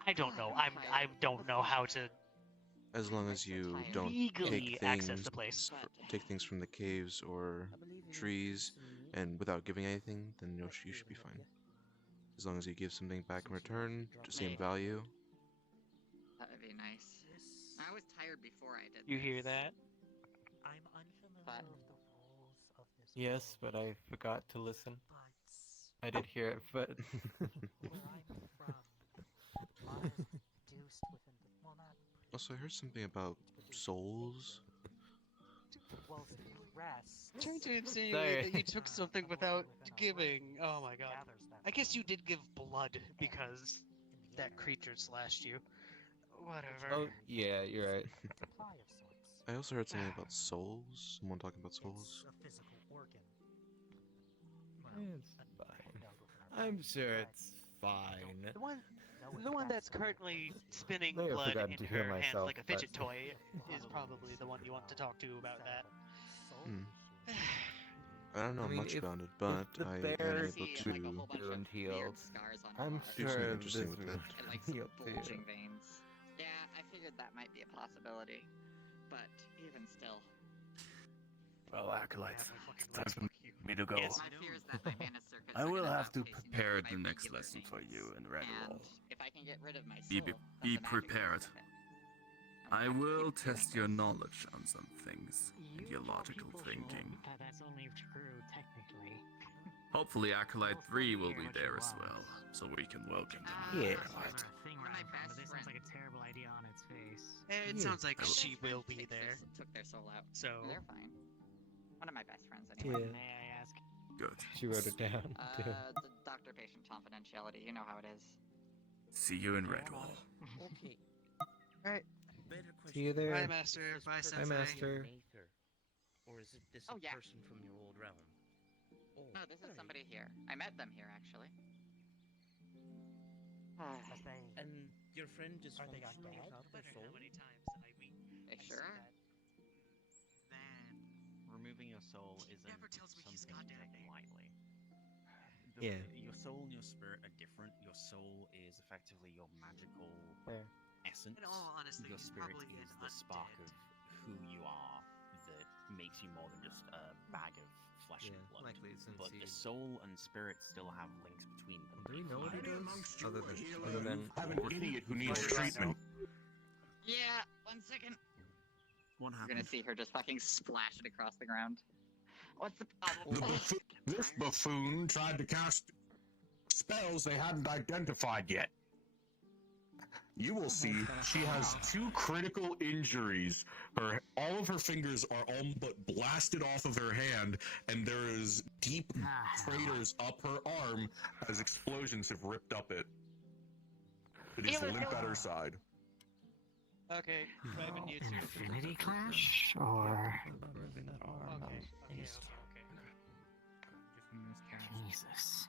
I don't know. I don't know how to. As long as you don't legally take access things, the place. take things from the caves or trees, and without giving anything, then you should be fine. As long as you give something back in return, same value. That would be nice. I was tired before I did You this. hear that? I'm unfamiliar with the rules of this. Yes, but I forgot to listen. I did hear it, but Where I'm from, law is reduced within the. Well, not. Also, I heard something about souls. Well, rest. Trying to insinuate Sorry. that you took something without giving. Oh my god. I guess you did give blood because that creature slashed you. Whatever. oh yeah, you're right. Supply of sorts. I also heard something about souls. Someone talking about souls. It's a physical organ. It's fine. I'm sure it's fine. The one that's currently spinning May have blood forgotten in to hear her hands myself, like a but- fidget toy is probably the one you want to talk to about that. I don't know I mean, much if- about it, if but the I am bear able See, to. like, a whole bunch of and weird healed. scars on I'm her Do sure something interesting this with would that. and like some heal too. bulging veins. Yeah, I figured that might be a possibility, but even still, Well, acolytes, it's time for me to go. Yes. my fear is that my mana circuits I are will gonna have to stop chasing prepare my the next regular lesson for veins. you in Redwall. And if I can get rid of my Be, soul, be, then be the magic prepared. goes with it. I have to will keep doing test your this. knowledge on some things and your logical thinking. But that's only true technically. Hopefully, Acolyte 3 will be there as well, so we can welcome them. Yeah. That's where a thing One of right my from, best but this sounds like a terrible idea on its face. It Yeah. sounds like My she best friend will be kicked there. took their soul out. So They're fine. One of my best friends, anyway. Yeah. May I ask? Good. She wrote it down too. The doctor-patient confidentiality. You know how it is. See you in Redwall. Okay. Alright. Better question. See you there. Bye, Master. Is this Bye, person Sensei. Master. an Aether? Or is it this Oh, a yeah. person from your old realm? Oh, No, this is somebody here. I met them here, actually. But they. And your friend is Are they not functioning dead? without their soul? They sure are. Removing your soul isn't Never tells me he's something goddamn taken name. lightly. Yeah. Your soul and your spirit are different. Your soul is effectively your magical There. essence. In all honesty, Your he's spirit probably is an the spark undead. of who you are that makes you more than just a bag of flesh and Yeah, blood. likely it's But the sincere. soul and spirit still have links between them. Do we know what he does? Other than have an idiot who needs What do I treatment. Yeah, 1 second. What You're happened? gonna see her just fucking splash it across the ground. What's the problem? This buffoon tried to cast spells they hadn't identified yet. You will see she has 2 critical injuries. All of her fingers are all but blasted off of her hand, and there is deep craters up her arm as explosions have ripped up it. It is limp at her side. Okay, Rev and you two. Infinity Clash? Or. Okay. Jesus.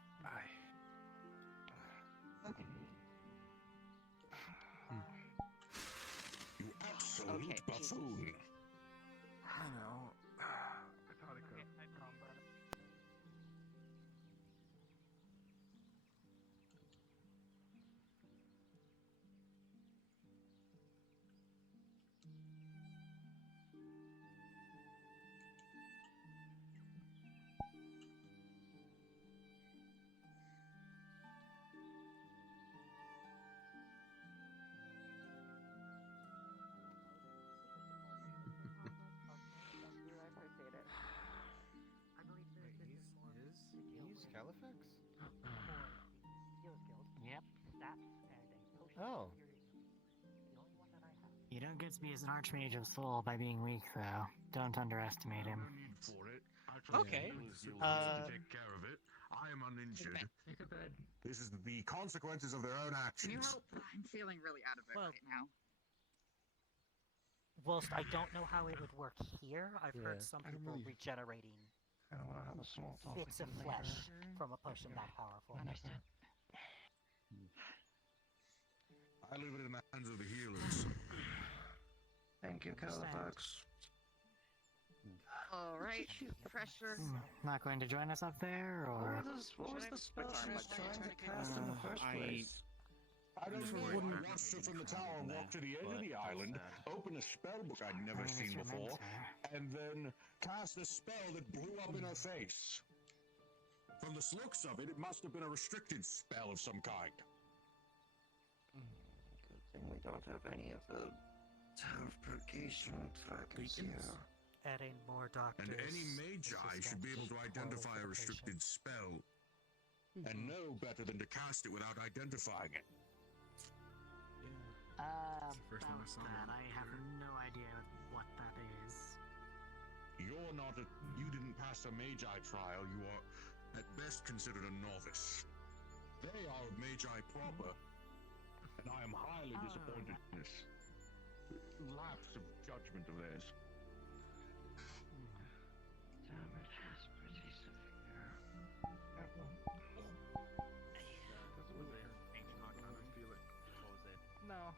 You absolute Okay, buffoon. I know. I thought I could. I appreciate it. He's Califax? Yep. Oh. You don't get to be as an Archmage of Soul by being weak, though. Don't underestimate him. Okay. To take care of it. I am uninjured. This is the consequences of their own Can you actions. help? I'm feeling really out of it right now. whilst I don't know how it would work here, I've heard some I don't people really- regenerating I don't want to have a small talk bits of with you flesh later. from a potion that powerful. Understood. I leave it in the hands of the healers. Thank you, Califax. Alright, pressure. Not going to join us up there, or? What was the spell she was trying to cast in the first place? I don't know. I watched her from the tower walk to the end of the island, open a spell book I'd never seen before, and then cast a spell that blew up in her face. From the looks of it, it must have been a restricted spell of some kind. Good thing we don't have any of the teleportation trackers here. Adding more doctors. And any magi should be able to identify a restricted spell, and know better than to cast it without identifying it. About that, I have no idea what that is. You're not a... You didn't pass a magi trial. You are, at best, considered a novice. They are magi proper, and I am highly disappointed in this lapse of judgment of theirs. Damage is pretty severe. No.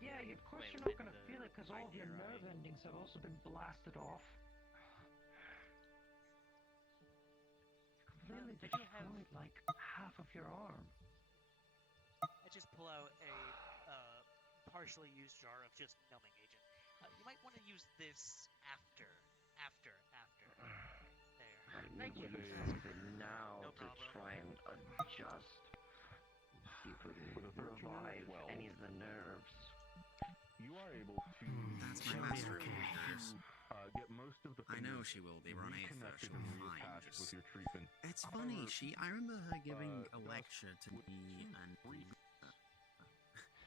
Yeah, of course you're not going to feel it because all of your nerve endings have also been blasted off. Completely destroyed like half of your arm. I just pull out a partially used jar of just numbing agent. You might want to use this after. There. I need something now No to problem. try and adjust. You could revive any of the nerves. You are able to... That's She'll my be master okay. orders. Get most of the I know fingers she will be. We're on Aether. reconnected She'll and be fine. reattached with Just... your treatment. It's funny. However, I remember her giving a Gus, lecture to me and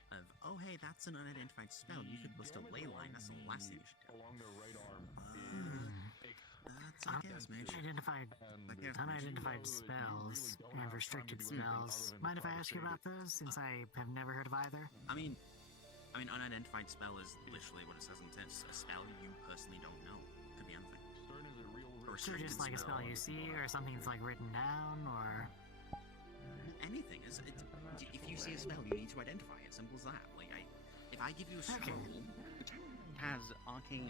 of, oh hey, that's an unidentified spell. You could bust a ley line. That's the last thing you should do. along the right arm That's a chaos mage. Unidentified spells and restricted spells. Mind if I ask you about those, since I have never heard of either? I mean, unidentified spell is literally what it says in the text. A spell you personally don't know. Could be anything. A So just like a spell you see, or something that's like written down, or... Anything. If you see a spell, you need to identify it. Simple as that. Like, if I give you a scroll which has arcane,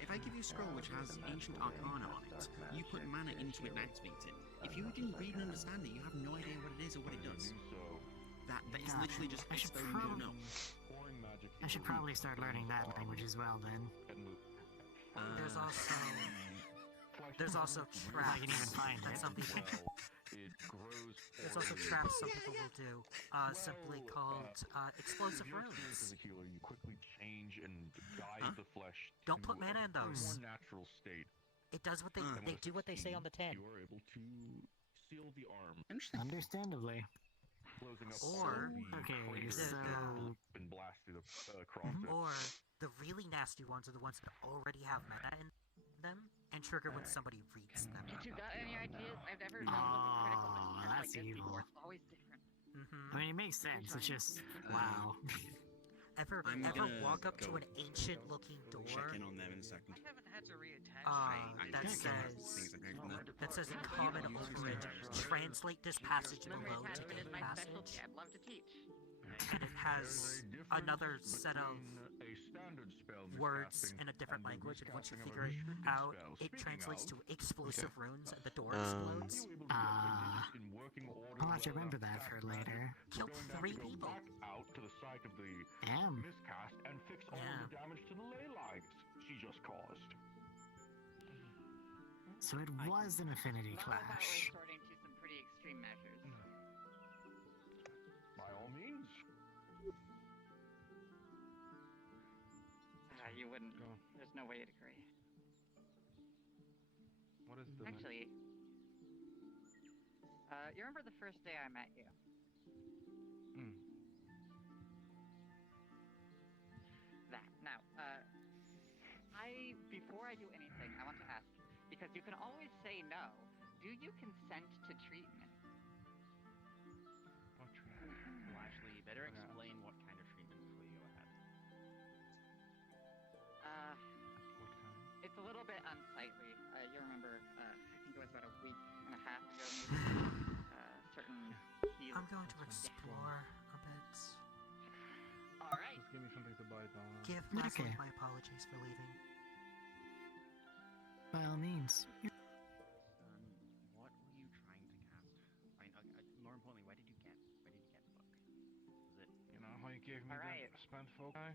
if I give you a scroll which has ancient arcana on it, you put mana into it and activate it. If you didn't read and understand it, you have no idea what it is or what it does. That is literally just a spell you don't know. I should probably start learning that language as well, then. There's also traps. I can even find that it. some people. There's also traps some people will do, simply called explosive runes. You quickly change and guide the flesh. Don't put mana in those. More natural state. It does what they do what they say on the tin. You are able to seal the arm. Understandably. Closing up Or been blasted across it. Or the really nasty ones are the ones that already have mana in them and trigger when somebody reads them. Did you got any ideas? I've never done something critical like that's this evil. before. It's always different. I mean, it makes sense. It's just wow. Ever walk up to an ancient looking door Check in on them in a second. I haven't had to reattach. that says in common overage, translate this passage below to gain passage. I'd love to teach. And it has another set of words in a different language, and once you figure it out, it translates to explosive runes, and the door explodes. I'll have to remember that for later. Killed 3 people. Out to the site of the Damn. miscast and fix all the damage to the ley lines she just caused. So it was an affinity clash. Resorting to some pretty extreme measures. By all means. You wouldn't. There's no way you'd agree. What is the... Actually, you remember the first day I met you? That. Now, before I do anything, I want to ask, because you can always say no, do you consent to treatment? What treatment? Well, actually, you better explain what kind of treatment before you go ahead. little bit unsightly. You remember, I think it was about a week and a half ago, maybe, certain healers... I'm going to explore a bit. Alright. Just give me something to bite on. Give Leslie my apologies for leaving. By all means. What were you trying to cast? I mean, more importantly, where did you get the book? Was it? You know how you gave me Alright. that spent folk guy? I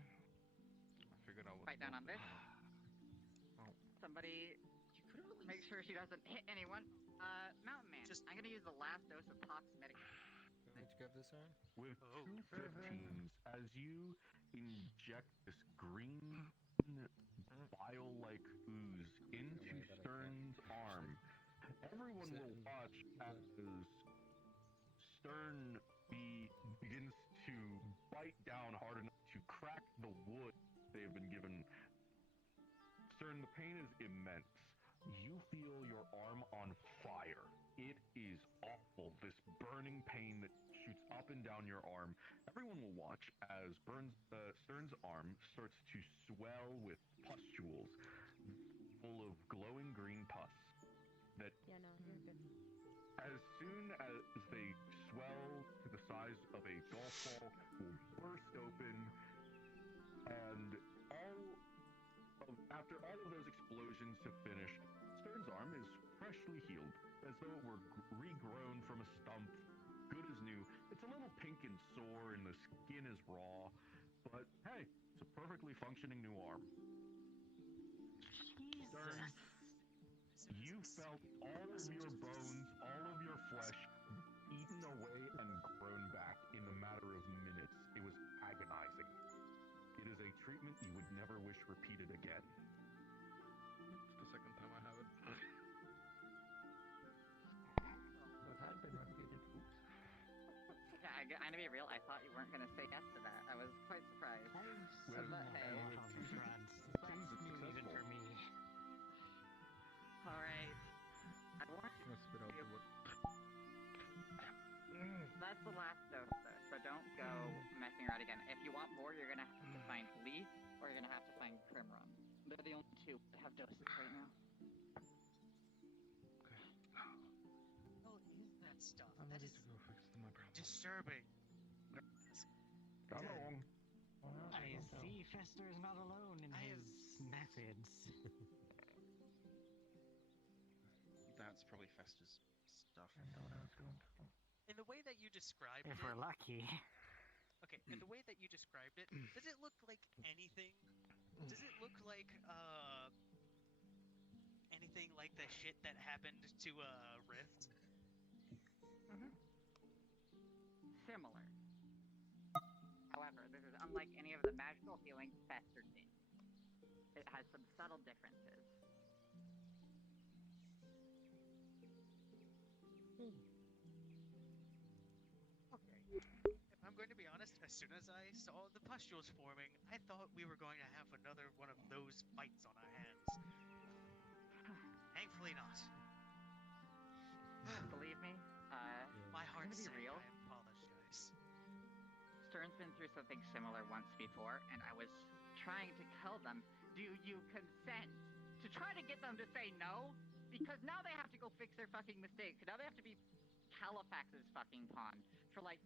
figured I would. Write down on this. Oh. Somebody make sure she doesn't hit anyone. Mountain Man, I'm gonna use the last dose of Pox Medicaid. Let's grab this on. With two 15s, as you inject this green bile-like ooze into Stern's arm, everyone will watch as Stern begins to bite down hard enough to crack the wood they have been given. Stern, the pain is immense. You feel your arm on fire. It is awful, this burning pain that shoots up and down your arm. Everyone will watch as Stern's arm starts to swell with pustules full of glowing green pus that Yeah, no, you're good. as soon as they swell to the size of a golf ball will burst open, and after all of those explosions have finished, Stern's arm is freshly healed, as though it were regrown from a stump, good as new. It's a little pink and sore, and the skin is raw, but hey, it's a perfectly functioning new arm. Stern, you felt all of your bones, all of your flesh eaten away and grown back in a matter of minutes. It was agonizing. It is a treatment you would never wish repeated again. It's the second time I have it. What happened? Yeah, I'm gonna be real, I thought you weren't gonna say yes to that. I was quite surprised. But hey. Even for me. Alright. I want you Let's spit out the wood. That's the last dose, though, so don't go messing around again. If you want more, you're gonna have to find Leaf, or you're gonna have to find Primron. They're the only two that have doses right now. What is that stuff? I'm That ready is to go fix my problem. disturbing. Come along. I see Fester is not alone in his methods. That's probably Fester's stuff. In the way that you described If it. we're lucky. Okay, in the way that you described it, does it look like anything? Does it look like anything like the shit that happened to Rift? Similar. However, this is unlike any of the magical healing Fester did. It has some subtle differences. Okay. If I'm going to be honest, as soon as I saw the pustules forming, I thought we were going to have another one of those fights on our hands. Thankfully not. Believe me, My I'm heart's gonna be real. I apologize. Stern's been through something similar once before, and I was trying to tell them, do you consent? To try to get them to say no? Because now they have to go fix their fucking mistakes. Now they have to be Califax's fucking pawn for like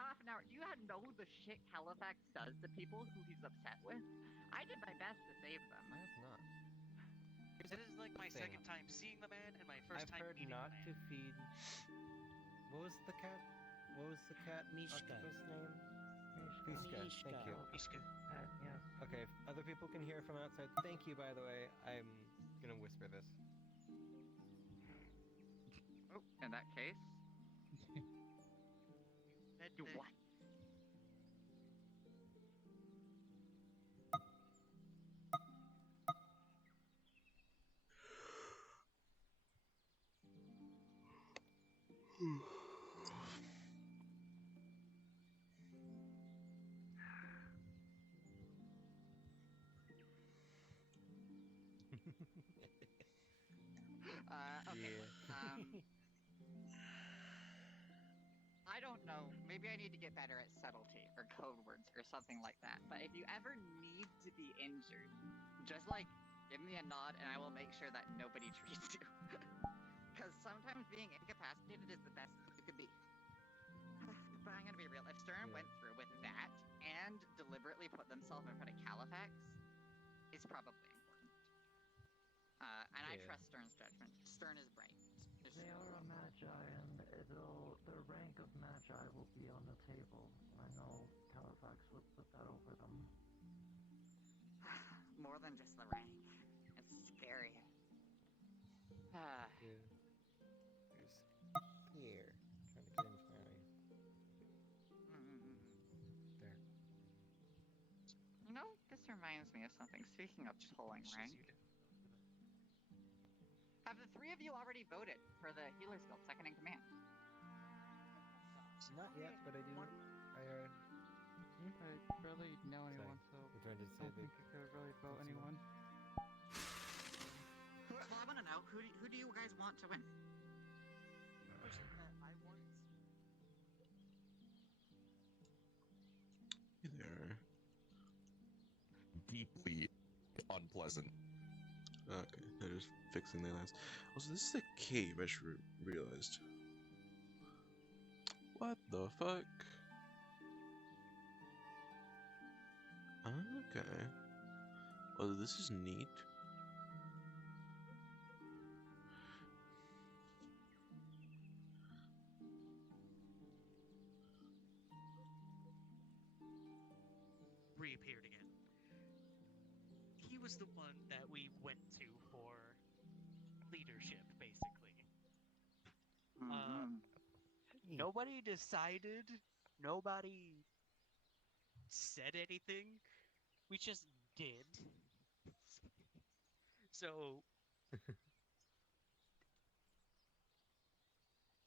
half an hour. Do you know the shit Califax does to people who he's upset with? I did my best to save them. I have not. This is like my second time seeing the man and my 1st time I've heard meeting not the to man. feed. What was the cat? What was the cat Mishka. octopus name? Fiska. Thank you. Mishka. Yes. Okay, if other people can hear from outside. Thank you, by the way. I'm gonna whisper this. Oh, in that case. Do what? Okay. I don't know. Maybe I need to get better at subtlety or code words or something like that. But if you ever need to be injured, just like Give me a nod, and I will make sure that nobody treats you. Because sometimes being incapacitated is the best you could be. But I'm gonna be real. If Stern went through with that and deliberately put themselves in front of Califax, it's probably important. And I trust Stern's judgment. Stern is bright. They are a magi, and the rank of magi will be on the table. I know Califax would put that over them. More than just the rank. It's scary. Here. Trying to get into my eye. There. You know, this reminds me of something. Speaking of pulling rank, have the three of you already voted for the Healer's Guild second in command? Not yet, but I do. I barely know anyone, so I don't think I could really vote anyone. Well, I want to know, who do you guys want to win? Hey there. Deeply unpleasant. Okay, they're just fixing the last. Also, this is a cave, I just realized. What the fuck? Okay. Oh, this is neat. Reappeared again. He was the one that we went to for leadership, basically. Nobody decided. Nobody said anything. We just did. So.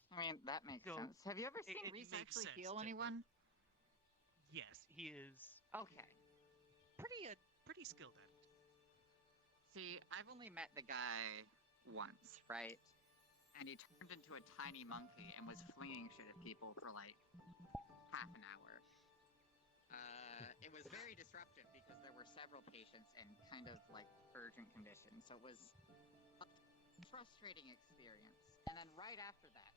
I mean, that makes sense. Have you ever seen Reese actually heal anyone? Yes, he is. Okay. Pretty skilled at it. See, I've only met the guy once, right? And he turned into a tiny monkey and was flinging shit at people for like half an hour. It was very disruptive because there were several patients in kind of like urgent conditions, so it was a frustrating experience. And then right after that,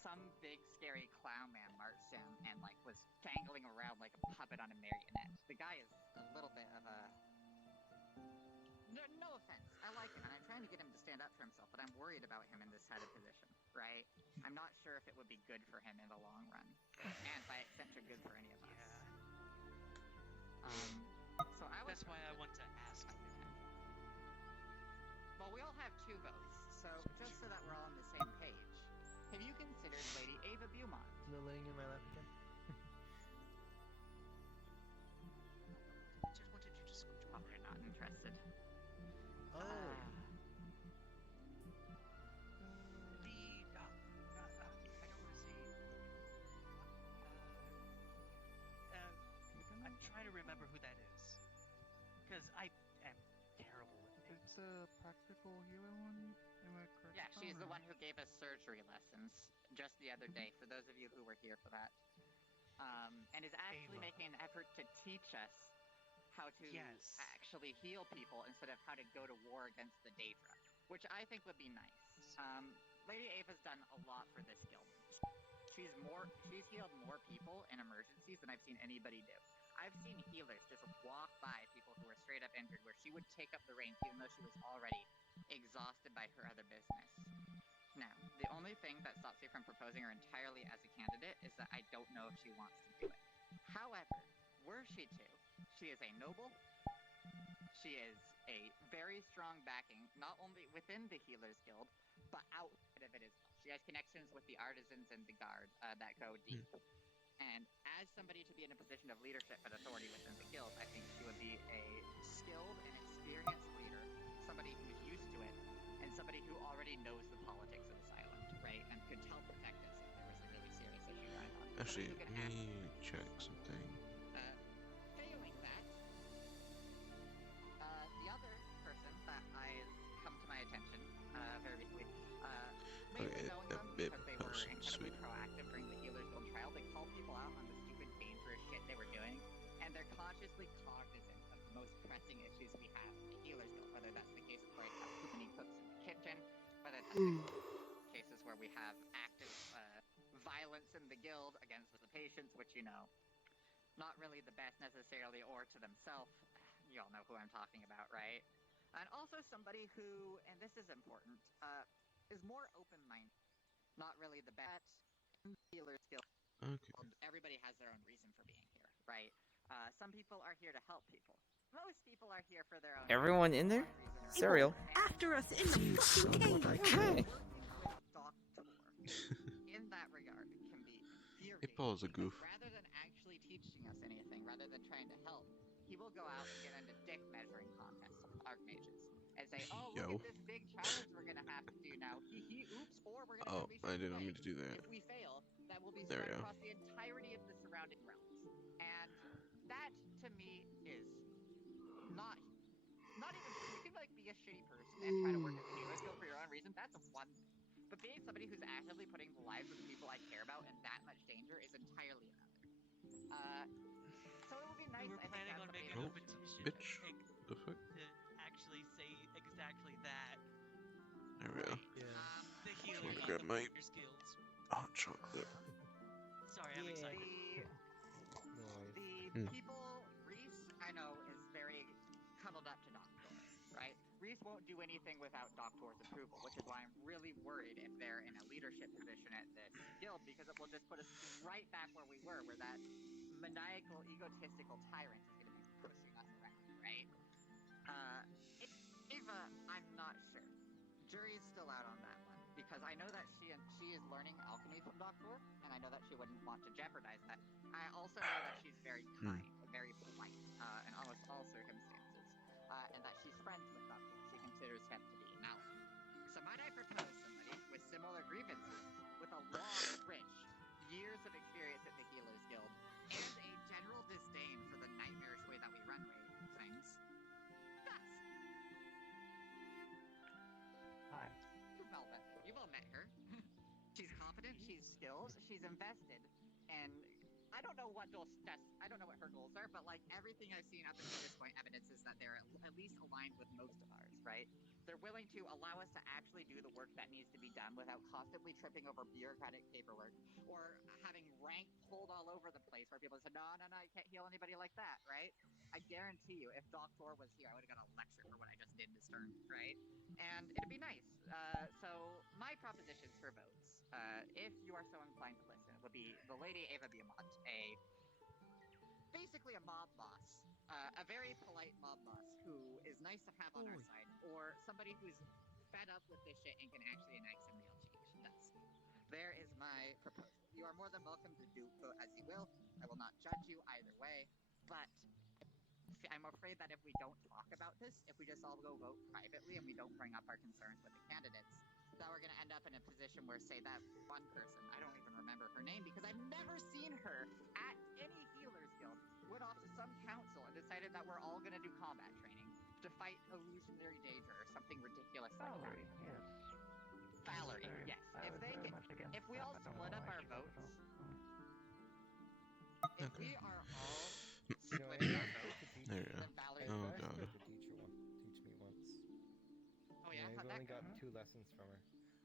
some big scary clown man marched in and like was dangling around like a puppet on a marionette. The guy is a little bit of a... No offense, I like him and I'm trying to get him to stand up for himself, but I'm worried about him in this kind of position, right? I'm not sure if it would be good for him in the long run, and by extension good for any of us. So That's why I want to ask him. Well, we all have 2 votes, so just so that we're all on the same page, have you considered Lady Ava Beaumont? No laying in my lap again. Just wanted you to scooch up. You're not interested. Oh. I don't want to say. I'm trying to remember who that is. Because I am terrible with names. It's a practical healer one? Am I correct? Yeah, she's the one who gave us surgery lessons just the other day, for those of you who were here for that. And is actually making an effort to teach us how to actually heal people instead of how to go to war against the Daedra, which I think would be nice. Lady Ava's done a lot for this guild. She's healed more people in emergencies than I've seen anybody do. I've seen healers just walk by people who were straight up injured where she would take up the reins even though she was already exhausted by her other business. Now, the only thing that stops me from proposing her entirely as a candidate is that I don't know if she wants to do it. However, were she to, she is a noble, she is a very strong backing, not only within the Healers Guild, but outside of it as well. She has connections with the artisans and the guard that go deep. And as somebody to be in a position of leadership and authority within the guild, I think she would be a skilled and experienced leader, somebody who's used to it, and somebody who already knows the politics of this island, right? And could help protect us if there was a really serious issue going on. Actually, let me check something. Failing that, the other person that has come to my attention very recently, mainly knowing them because they were incredibly proactive during the Healers Guild trial, they called people out on the stupid, dangerous shit they were doing, and they're consciously cognizant of the most pressing pressing issues we have in the Healers Guild, whether that's the cases where I have too many cooks in the kitchen, whether that's the cases where we have active violence in the guild against the patients, which, you know, not really the best necessarily or to themselves. You all know who I'm talking about, right? And also somebody who, and this is important, is more open-minded. Not really the best in the Healers Guild. Okay. Everybody has their own reason for being here, right? Some people are here to help people. Most people are here for their own Everyone in there? Cereal. After us in the fucking cave. Okay. In that regard, can be infuriating. April is a goof. Rather than actually teaching us anything, rather than trying to help, he will go out and get into dick measuring contests with archmages and say, "Oh, look at this big challenge we're gonna have to do now. Oops, or we're gonna Oh, I didn't mean to do that. If we fail, that will be There spread we go. across the entirety of the surrounding realms." And that, to me, is not even. You can like be a shitty person and try to work at the Healers Guild for your own reason. That's one thing. But being somebody who's actively putting the lives of the people I care about in that much danger is entirely another. So it would be nice. We were planning on making Oh, a petition bitch. The fuck? to actually say exactly that. There we go. The I'm healer, gonna not grab the my fighter skills. hot chocolate. Sorry, I'm excited. The people, Reese, I know, is very cuddled up to Doctor, right? Reese won't do anything without Doctor's approval, which is why I'm really worried if they're in a leadership position at this guild, because it will just put us right back where we were, where that maniacal, egotistical tyrant is going to be pushing us around, right? Ava, I'm not sure. Jury's still out on that one, because I know that she is learning alchemy from Doctor, and I know that she wouldn't want to jeopardize that. I also know that she's very kind and very polite in almost all circumstances, and that she's friends with Doctor. She considers him to be an ally. So might I propose somebody with similar grievances, with a long, rich, years of experience at the Healers Guild, and a general disdain for the nightmarish way that we run things? Hi. You've all met her. She's confident, she's skilled, she's invested, and I don't know what her goals are, but like everything I've seen up until this point evidences that they're at least aligned with most of ours, right? They're willing to allow us to actually do the work that needs to be done without constantly tripping over bureaucratic paperwork or having rank pulled all over the place where people say, no, you can't heal anybody like that, right? I guarantee you, if Doctor was here, I would have got a lecture for what I just did this turn, right? And it'd be nice. So my propositions for votes, if you are so inclined to listen, would be the Lady Ava Beaumont, basically a mob boss, a very polite mob boss who is nice to have on our side, or somebody who's fed up with this shit and can actually enact some real change. There is my proposal. You are more than welcome to vote as you will. I will not judge you either way, but I'm afraid that if we don't talk about this, if we just all go vote privately and we don't bring up our concerns with the candidates, that we're going to end up in a position where, say, that one person, I don't even remember her name because I've never seen her at any Healers Guild, went off to some council and decided that we're all going to do combat training to fight illusionary danger or something ridiculous like that. Yes. Valerie, yes. If we all split up our votes, if we are all splitting our votes, There you go. then Valerie. Oh god. Teach me once. Oh yeah, I've how'd that only go? got 2 lessons from her.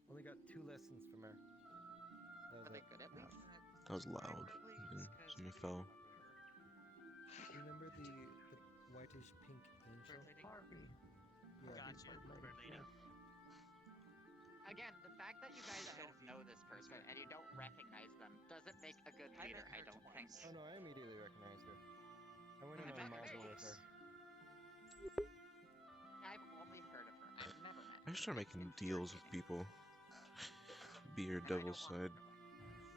Only got 2 lessons from her. Are they good at least? That was loud. And something fell. Remember the whitish pink angel? Harvey. Yeah. Gotcha, bird lady. Again, the fact that you guys don't know this person and you don't recognize them doesn't make a good leader, I don't think. Oh no, I immediately recognized her. I went in In on that Marvel with case- her. I've only heard of her. I've never met her. I should start making deals with people. Be your devil's side.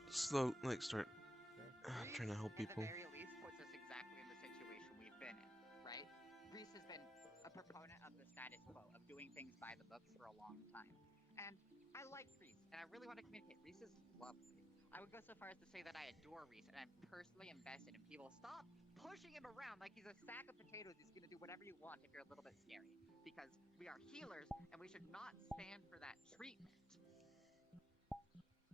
Start trying to help people. At the very least, puts us exactly in the situation we've been in, right? Reese has been a proponent of the status quo, of doing things by the books for a long time. And I like Reese, and I really want to communicate. Reese is lovely. I would go so far as to say that I adore Reese, and I'm personally invested in people. Stop pushing him around like he's a sack of potatoes. He's going to do whatever you want if you're a little bit scary. Because we are healers, and we should not stand for that treatment.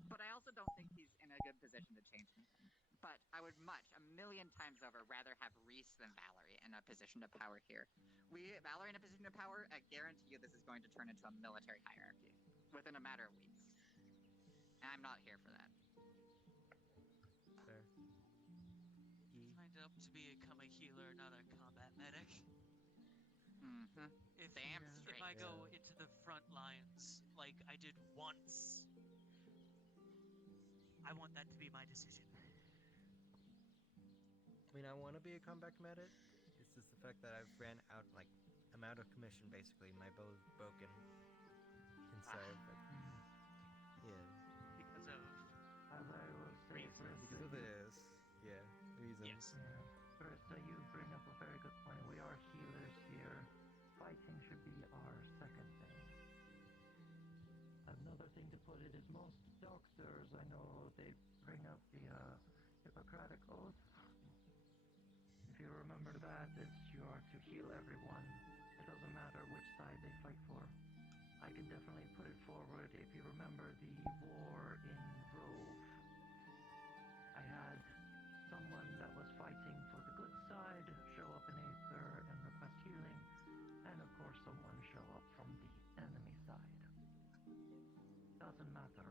But I also don't think he's in a good position to change anything. But I would much, a million times over, rather have Reese than Valerie in a position of power here. Valor in a position of power, I guarantee you this is going to turn into a military hierarchy within a matter of weeks. And I'm not here for that. Fair. Signed up to become a healer, not a combat medic. Mm-hmm. Damn straight. If I go into the front lines like I did once, I want that to be my decision. I mean, I want to be a comeback medic. It's just the fact that I've ran out, like, I'm out of commission, basically. My bow's broken. And so, but, yeah. Because of... As I will say, Because of this, yeah, reasons. Yes. Yeah. First, you bring up a very good point. We are healers here. Fighting should be our second thing. Another thing to put it is most doctors, I know they bring up the Hippocratic Oath. If you remember that, you are to heal everyone. It doesn't matter which side they fight for. I can definitely put it forward. If you remember the war in Rove, I had someone that was fighting for the good side show up in Aether and request healing, and of course someone show up from the enemy side. Doesn't matter.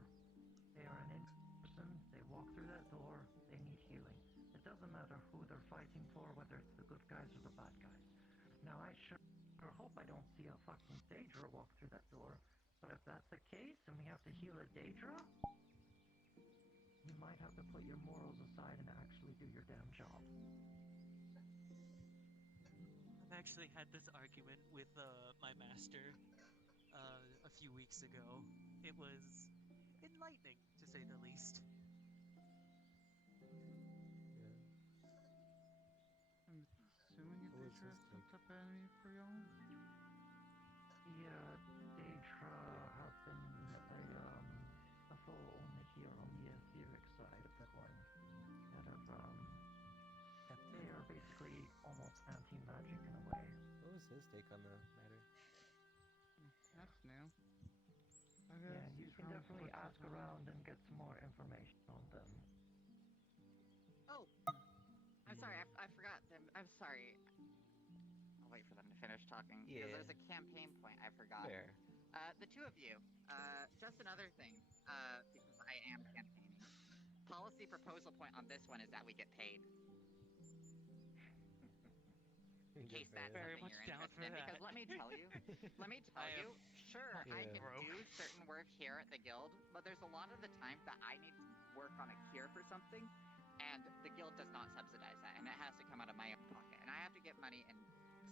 They are an person, they walk through that door, they need healing. It doesn't matter who they're fighting for, whether it's the good guys or the bad guys. Now I sure hope I don't see a fucking Daedra walk through that door, but if that's the case and we have to heal a Daedra, you might have to put your morals aside and actually do your damn job. I've actually had this argument with my master a few weeks ago. It was enlightening, to say the least. I'm assuming a Daedra is some type of enemy for y'all? Yeah, Daedra have been a foe only here on the etheric side of the coin. That they are basically almost anti-magic in a way. What was his take on the matter? That's new. Yeah, you can definitely ask around and get some more information on them. Oh! I'm sorry, I forgot them. I'm sorry. I'll wait for them to finish talking. Yeah. Because there's a campaign point I forgot. Fair. The two of you, just another thing, because I am campaigning. Policy proposal point on this one is that we get paid. In case that's Very something much you're down interested in. for that. Because let me tell you, sure, I can broke. do certain work here at the guild, but there's a lot of the times that I need to work on a cure for something, and the guild does not subsidize that, and it has to come out of my own pocket, and I have to get money in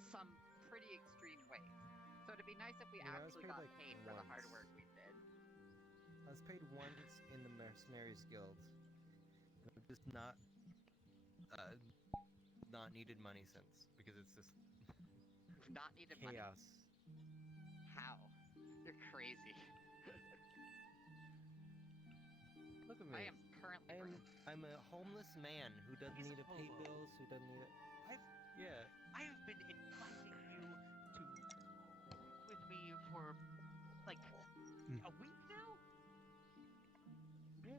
some pretty extreme ways. So it'd be nice if we I was actually paid, got like, paid for the hard once. work we did. I was paid once in the Mercenaries Guild. I've just not needed money since, because it's just Not needed money. chaos. How? You're crazy. Look at me. I am currently I'm a homeless man who doesn't He's need a to pay hobo. bills, who doesn't need it. I've been inviting you to work with me for like a week now. Yeah.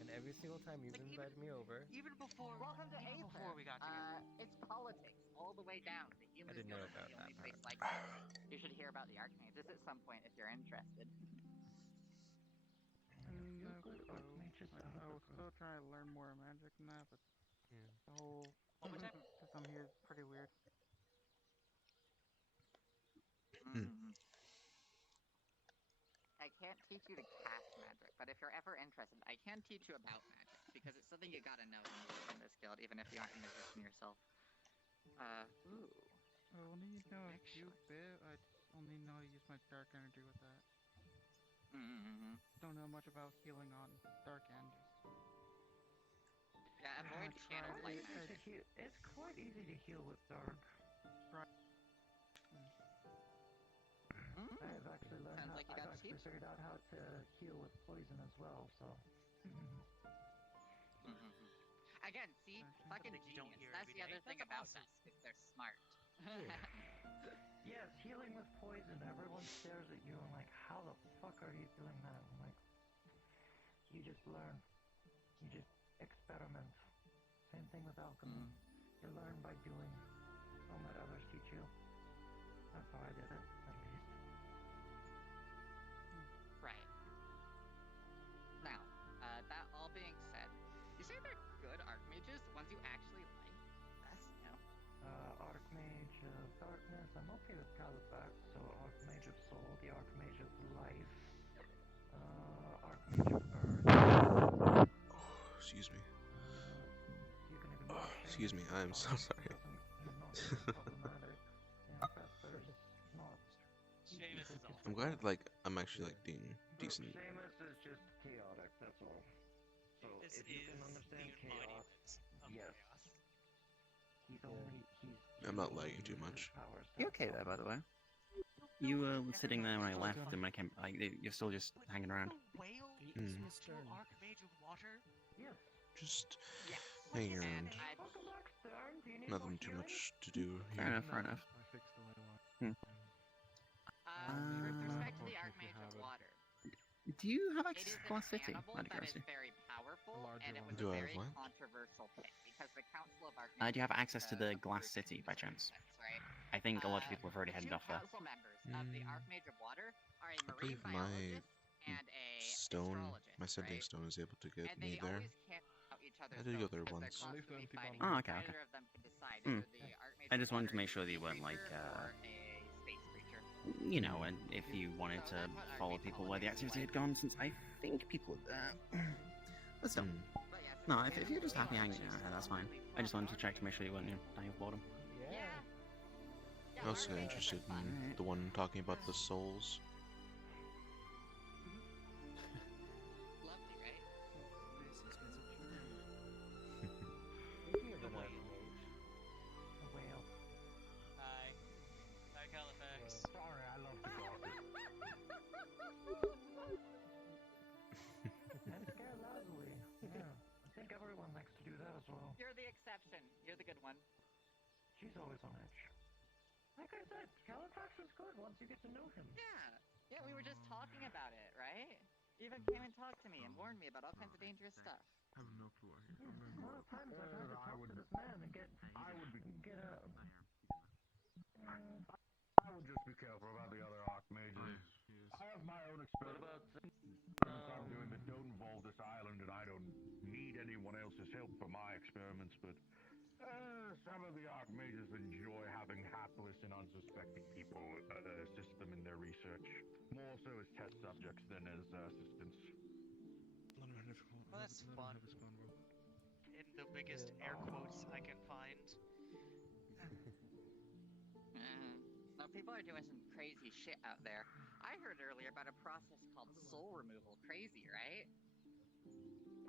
And every single time you've invited me over. Even before, Welcome to even Aether. before we got together. It's politics all the way down. The humans didn't know Guild is about the that only place part. like that. You should hear about the Archmages at some point if you're interested. No clue. I was still trying to learn more magic than that, but the whole system here is pretty weird. I can't teach you to cast magic, but if you're ever interested, I can teach you about magic, because it's something you gotta know when you work in this guild, even if you aren't a magician yourself. Ooh. I only know a few bit. I only know how to use my dark energy with that. Don't know much about healing on dark energies. Yeah, avoid channel light magic. It's quite easy to heal with dark. I've actually learned Sounds like you got I've actually figured out how to heal with poison as well, so. Again, see? Fucking Things you don't genius. hear That's every the day. other thing That's about awesome. us, is they're smart. Yes, healing with poison. Everyone stares at you and like, how the fuck are you doing that? I'm like, you just learn. You just experiment. Same thing with alchemy. You learn by doing. Don't let others teach you. how I did it, at least. Right. Now, that all being said, you say they're good archmages, the ones you actually like? Best, you know? Archmage of Darkness, I'm okay with Califax, so Archmage of Soul, the Archmage of Life, Archmage of Earth. Excuse me. You can ignore Excuse me, I'm so sorry. He's not really problematic. Yeah, Vesper's not. Seamus is also I'm glad, like, I'm actually, like, being decent. Seamus is just chaotic, that's all. So This if you is can understand the chaos, embodiment of yes. chaos. He's only, I'm not lagging too much. You okay there, by the way? You were sitting there when I left, and when I came, like, you're still just hanging around. Whale Mm. to Archmage of Water? Yes. Just Yes. hanging around. Welcome back, Stern. Do you need Nothing more too healing? much to do Fair here. enough, fair enough. I fixed the ley line. With respect to the Archmage of Water, Do you have it access is to an Glass City? animal Out of that is curiosity. very powerful, and it was Do a I have very what? controversial pick, because the Council of Archmages... Do you have access to the Glass City, by chance? Right? I think a lot of people have already The headed two off there. council members of the Archmage of Water are a I marine believe my biologist and a stone, astrologist, my sending right? stone is able to get And me they there. always cancel out each other's I did go votes there because once. they're constantly fighting. Oh, okay, okay. Neither of them can decide Hmm. whether the Archmage I of just wanted to Water make is sure a that you sea weren't like, creature or a space creature. you know, and if you wanted to follow people where the activity had gone, since I think people would. But still. No, if you're just happy hanging out, that's fine. I just wanted to check to make sure you weren't dying of boredom. I'm also interested in the one talking about the souls. Lovely, right? Speaking of an archmage, A whale. Hi. Hi, Califax. Sorry, I love to gossip. And scare loudly. Yeah, I think everyone likes to do that as well. You're the exception. You're the good one. She's always on edge. Like I said, Califax is good once you get to know him. Yeah. Yeah, we were just talking about it, right? You even came and talked to me and warned me about all kinds of dangerous stuff. I have no clue. Yeah, a lot of times I've had to talk to this man and get I would just be careful about the other archmages. I have my own experiments I'm doing that don't involve this island, and I don't need anyone else's help for my experiments, but some of the archmages enjoy having hapless and unsuspecting people assist them in their research, more so as test subjects than as assistants. Well, that's fun. In the biggest air quotes I can find. Now, people are doing some crazy shit out there. I heard earlier about a process called soul removal. Crazy, right?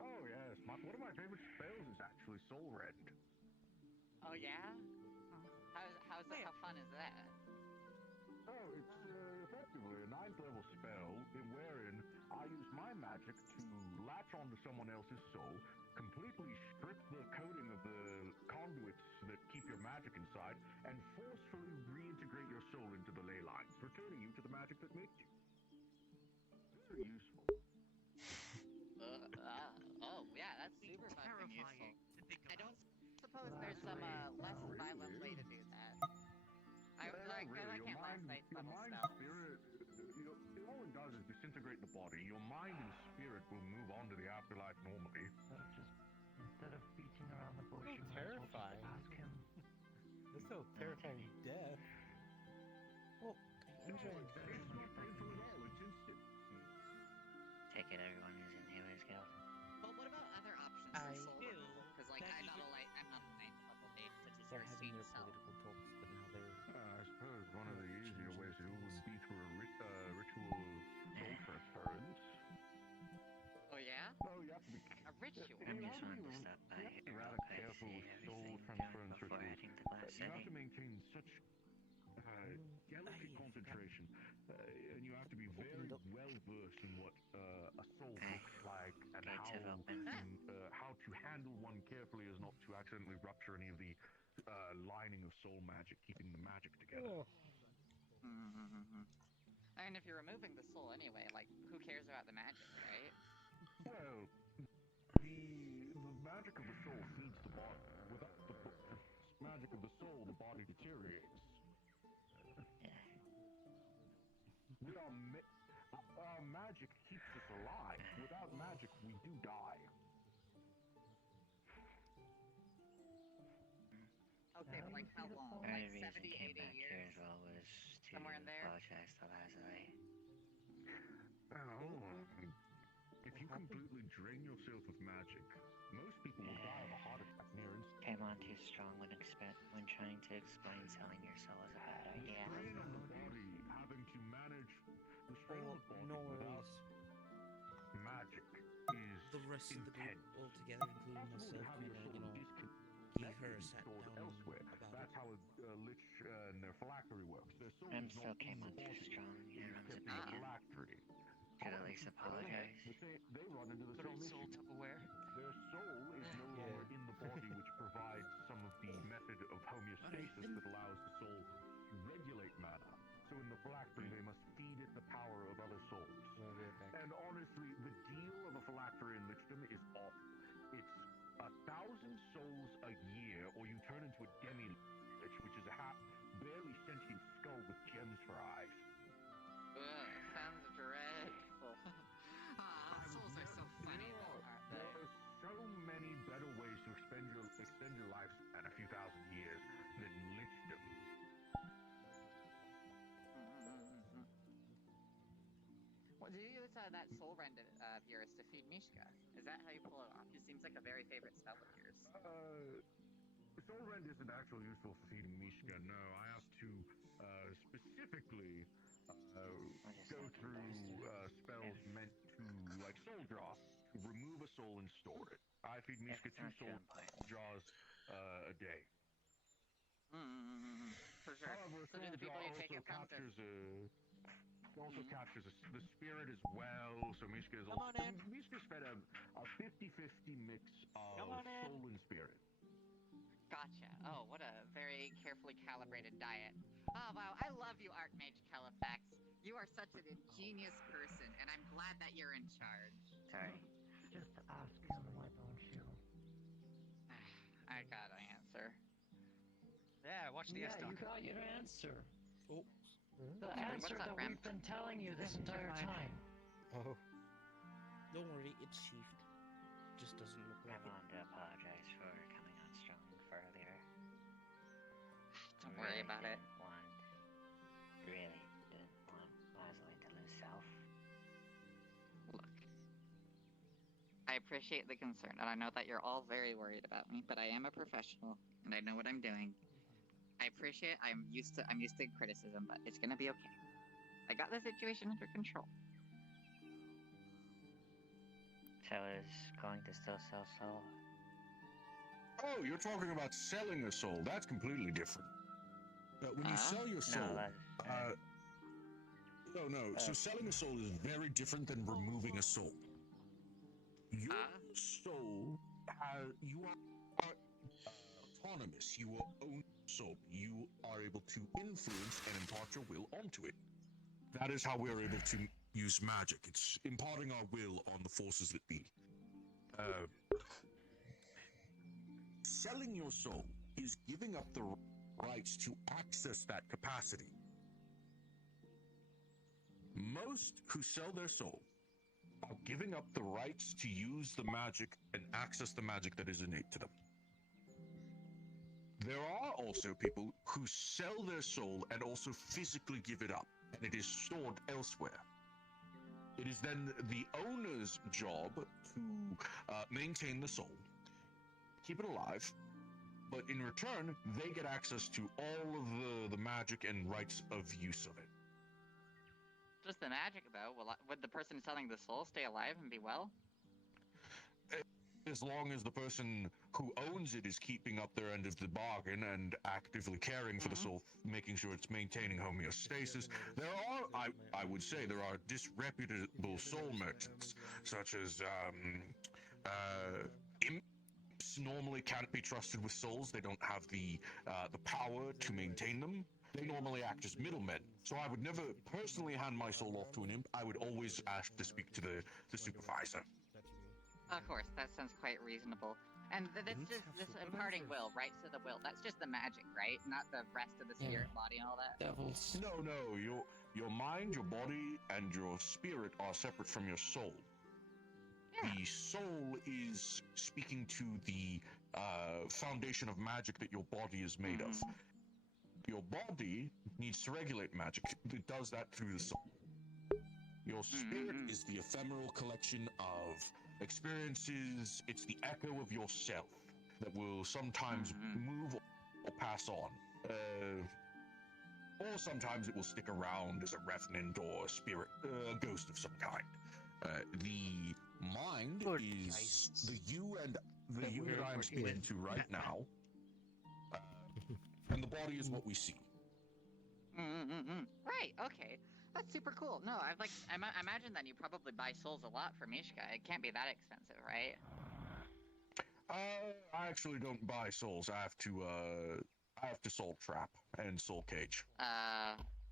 Oh yes, one of my favorite spells is actually Soul Rend. Oh yeah? How fun is that? Oh, it's effectively a 9th level spell wherein I use my magic to latch onto someone else's soul, completely strip the coating of the conduits that keep your magic inside, and forcefully reintegrate your soul into the ley lines, returning you to the magic that makes you. Very useful. Oh, yeah, that's super fucking useful. I don't suppose there's some less violent way to do that. I can't last night's level spells. Spirit, all it does is disintegrate the body. Your mind and spirit will move on to the afterlife normally. So instead of beating around the bush, you might as well just terrifying. ask him. That's so terrifying death. Well, enjoying Take it, everyone is in Healer's Guild. But what about other options for soul removal? Because like I'm not a 9th level mage such as They're your having sweet their self. political talks, but now they're. I suppose one of the easier ways to do it would be through a ritual soul transference. Oh yeah? Oh, you have to be. A ritual. I'm just wanting to stop by You have to be here real rather quick, careful see with soul everything going transference before rituals. heading to Glass You have City. to maintain such delicate concentration, and you have to be very well versed in what a soul looks like and how to handle one carefully as not to accidentally rupture any of the lining of soul magic, keeping the magic together. I mean, if you're removing the soul anyway, like, who cares about the magic, right? Well, the magic of the soul feeds the body. Without the magic of the soul, the body deteriorates. Our magic keeps us alive. Without magic, we do die. Okay, but like how long? The Like only reason 70, came 80 back here years? as well was to Somewhere in there? apologize to Lazuli. If you completely drain yourself of magic, most people will die of a heart attack near instant. Came on too strong when trying to explain selling your soul is a bad The idea. strain on the body, having to manage the strain on the body without magic is The rest of the group intense. altogether, including myself, Have your soul give her a sat stored down elsewhere. about That's how a lich and their phylactery works. Their soul I'm is still not came in on the too body. strong. It It is runs kept a in the bit. phylactery. Should at least apologize. They run into the same issue. Their soul is no longer in the body, which provides some of the method of homeostasis that allows the soul to regulate mana. So in the phylactery, they must feed it the power of other souls. And honestly, the deal of a phylactery in lichdom is awful. It's 1,000 souls a year, or you turn into a demi-lich, which is a barely sentient skull with gems for eyes. Ugh, sounds dreadful. Souls are so funny though, aren't they? There are so many better ways to extend your lifespan a few thousand years than lichdom. Well, do you use that soul rend of yours to feed Mishka? Is that how you pull it off? It seems like a very favorite spell of yours. Soul rend isn't actually useful for feeding Mishka. No, I have to specifically go through spells meant to, like soul draw, to remove a soul and store it. I feed Mishka 2 soul draws a day. For sure. However, So do the people you take it from captures the spirit as well. So Mishka is Mishka's fed a 50-50 mix of soul and spirit. Gotcha. Oh, what a very carefully calibrated diet. Oh, wow. I love you, Archmage Califax. You are such an ingenious person, and I'm glad that you're in charge. Sorry. Just ask him, why don't you? I got an answer. Yeah, watch the Yeah, you got your answer. The answer that we've been telling you this entire time. Oh. Don't worry, it's sheathed. Just doesn't look like I'm on to apologize for coming on strong for earlier. Don't worry about it. Really didn't want Lazuli to lose self. Look, I appreciate the concern, and I know that you're all very worried about me, but I am a professional, and I know what I'm doing. I appreciate. I'm used to criticism, but it's gonna be okay. I got the situation under control. So is going to still sell soul? Oh, you're talking about selling a soul. That's completely different. When you sell your soul, So selling a soul is very different than removing a soul. Your soul, you are autonomous. You are own soul. You are able to influence and impart your will onto it. That is how we are able to use magic. It's imparting our will on the forces that be. Selling your soul is giving up the rights to access that capacity. Most who sell their soul are giving up the rights to use the magic and access the magic that is innate to them. There are also people who sell their soul and also physically give it up, and it is stored elsewhere. It is then the owner's job to maintain the soul, keep it alive, but in return, they get access to all of the magic and rights of use of it. Just the magic, though. Would the person selling the soul stay alive and be well? As long as the person who owns it is keeping up their end of the bargain and actively caring for the soul, making sure it's maintaining homeostasis. There are, I would say, there are disreputable soul merchants, such as imps normally can't be trusted with souls. They don't have the power to maintain them. They normally act as middlemen. So I would never personally hand my soul off to an imp. I would always ask to speak to the supervisor. Of course, that sounds quite reasonable. And that's just this imparting will, rights to the will. That's just the magic, right? Not the rest of the spirit body and all that. Devils. No, Your mind, your body, and your spirit are separate from your soul. The soul is speaking to the foundation of magic that your body is made of. Your body needs to regulate magic. It does that through the soul. Your spirit is the ephemeral collection of experiences. It's the echo of yourself that will sometimes move or pass on. Or sometimes it will stick around as a revenant or a spirit, a ghost of some kind. The mind is the you and the you that I am speaking to right now, and the body is what we see. Right. Okay. That's super cool. No, I imagine that you probably buy souls a lot for Mishka. It can't be that expensive, right? I actually don't buy souls. I have to soul trap and soul cage.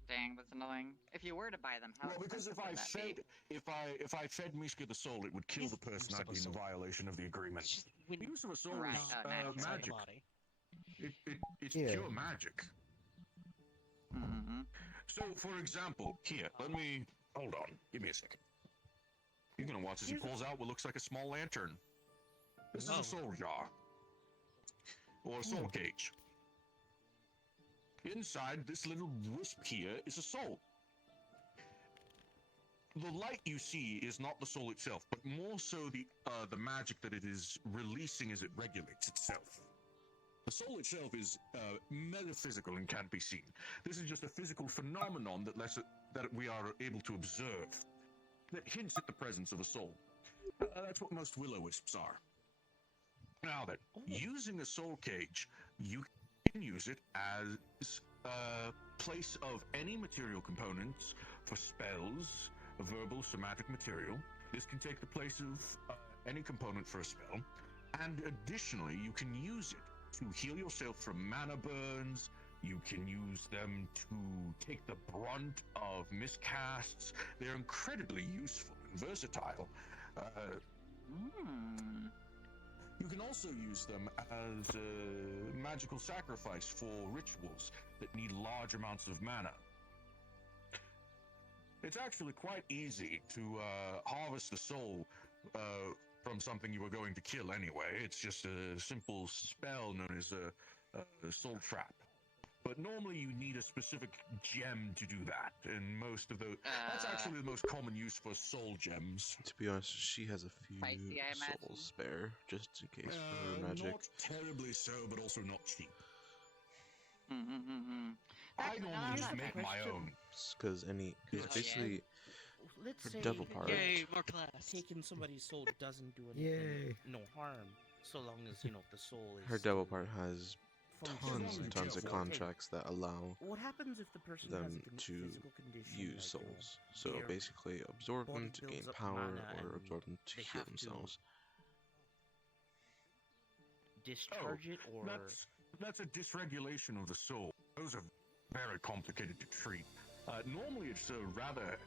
Dang, that's annoying. If you were to buy them, how because if I fed Mishka the soul, it would kill the person. I'd be in violation of the agreement. The use of a soul is magic. It's pure magic. So, for example, here, hold on, give me a second. You're gonna watch as he pulls out what looks like a small lantern. This is a soul jar. Or a soul cage. Inside this little wisp here is a soul. The light you see is not the soul itself, but more so the magic that it is releasing as it regulates itself. The soul itself is metaphysical and can't be seen. This is just a physical phenomenon that we are able to observe, that hints at the presence of a soul. That's what most will-o-wisps are. Now then, using a soul cage, you can use it as a place of any material components for spells, verbal, somatic material. This can take the place of any component for a spell, and additionally, you can use it to heal yourself from mana burns. You can use them to take the brunt of miscasts. They're incredibly useful and versatile. You can also use them as a magical sacrifice for rituals that need large amounts of mana. It's actually quite easy to harvest the soul from something you were going to kill anyway. It's just a simple spell known as a soul trap. But normally you need a specific gem to do that, and most of those... that's actually the most common use for soul gems. To be honest, she has a few souls spare, just in case for her magic. Not terribly so, but also not cheap. I normally just make my own. Because it's basically... Let's her say devil part. Yay, more class. Taking somebody's soul doesn't do anything, no harm, so long as, the soul is... Her devil part has tons and tons of functional. contracts that allow What happens if the person them has a to physical condition, use like, souls. So their basically, absorb them body to gain builds up power, mana or and absorb them to they heal have to themselves. discharge it, or... That's a dysregulation of the soul. Those are very complicated to treat. Normally it's a rather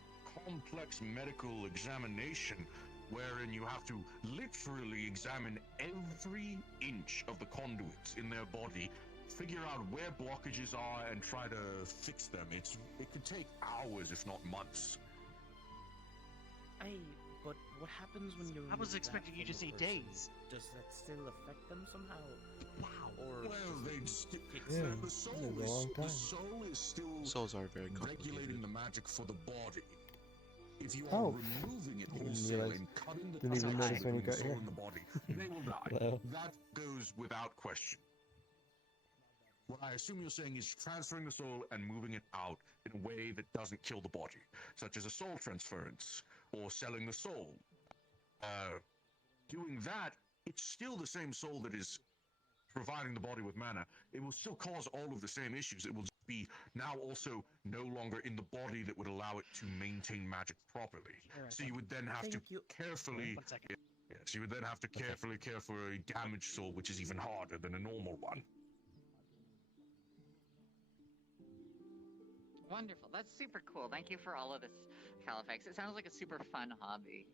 complex medical examination wherein you have to literally examine every inch of the conduits in their body, figure out where blockages are, and try to fix them. It could take hours, if not months. But what happens when you... I was expecting you to say days. Does that still affect them somehow? Or... Well, the soul is still Souls are very regulating the magic for the body. If you are removing it wholesale and cutting the Didn't even notice when you got soul here. in the body, they will die. Hello. That goes without question. What I assume you're saying is transferring the soul and moving it out in a way that doesn't kill the body, such as a soul transference or selling the soul. Doing that, it's still the same soul that is providing the body with mana. It will still cause all of the same issues. It will just be now also no longer in the body that would allow it to maintain magic properly. So you would then have to carefully... Yes, you would then have to carefully care for a damaged soul, which is even harder than a normal one. Wonderful. That's super cool. Thank you for all of this, Califax. It sounds like a super fun hobby,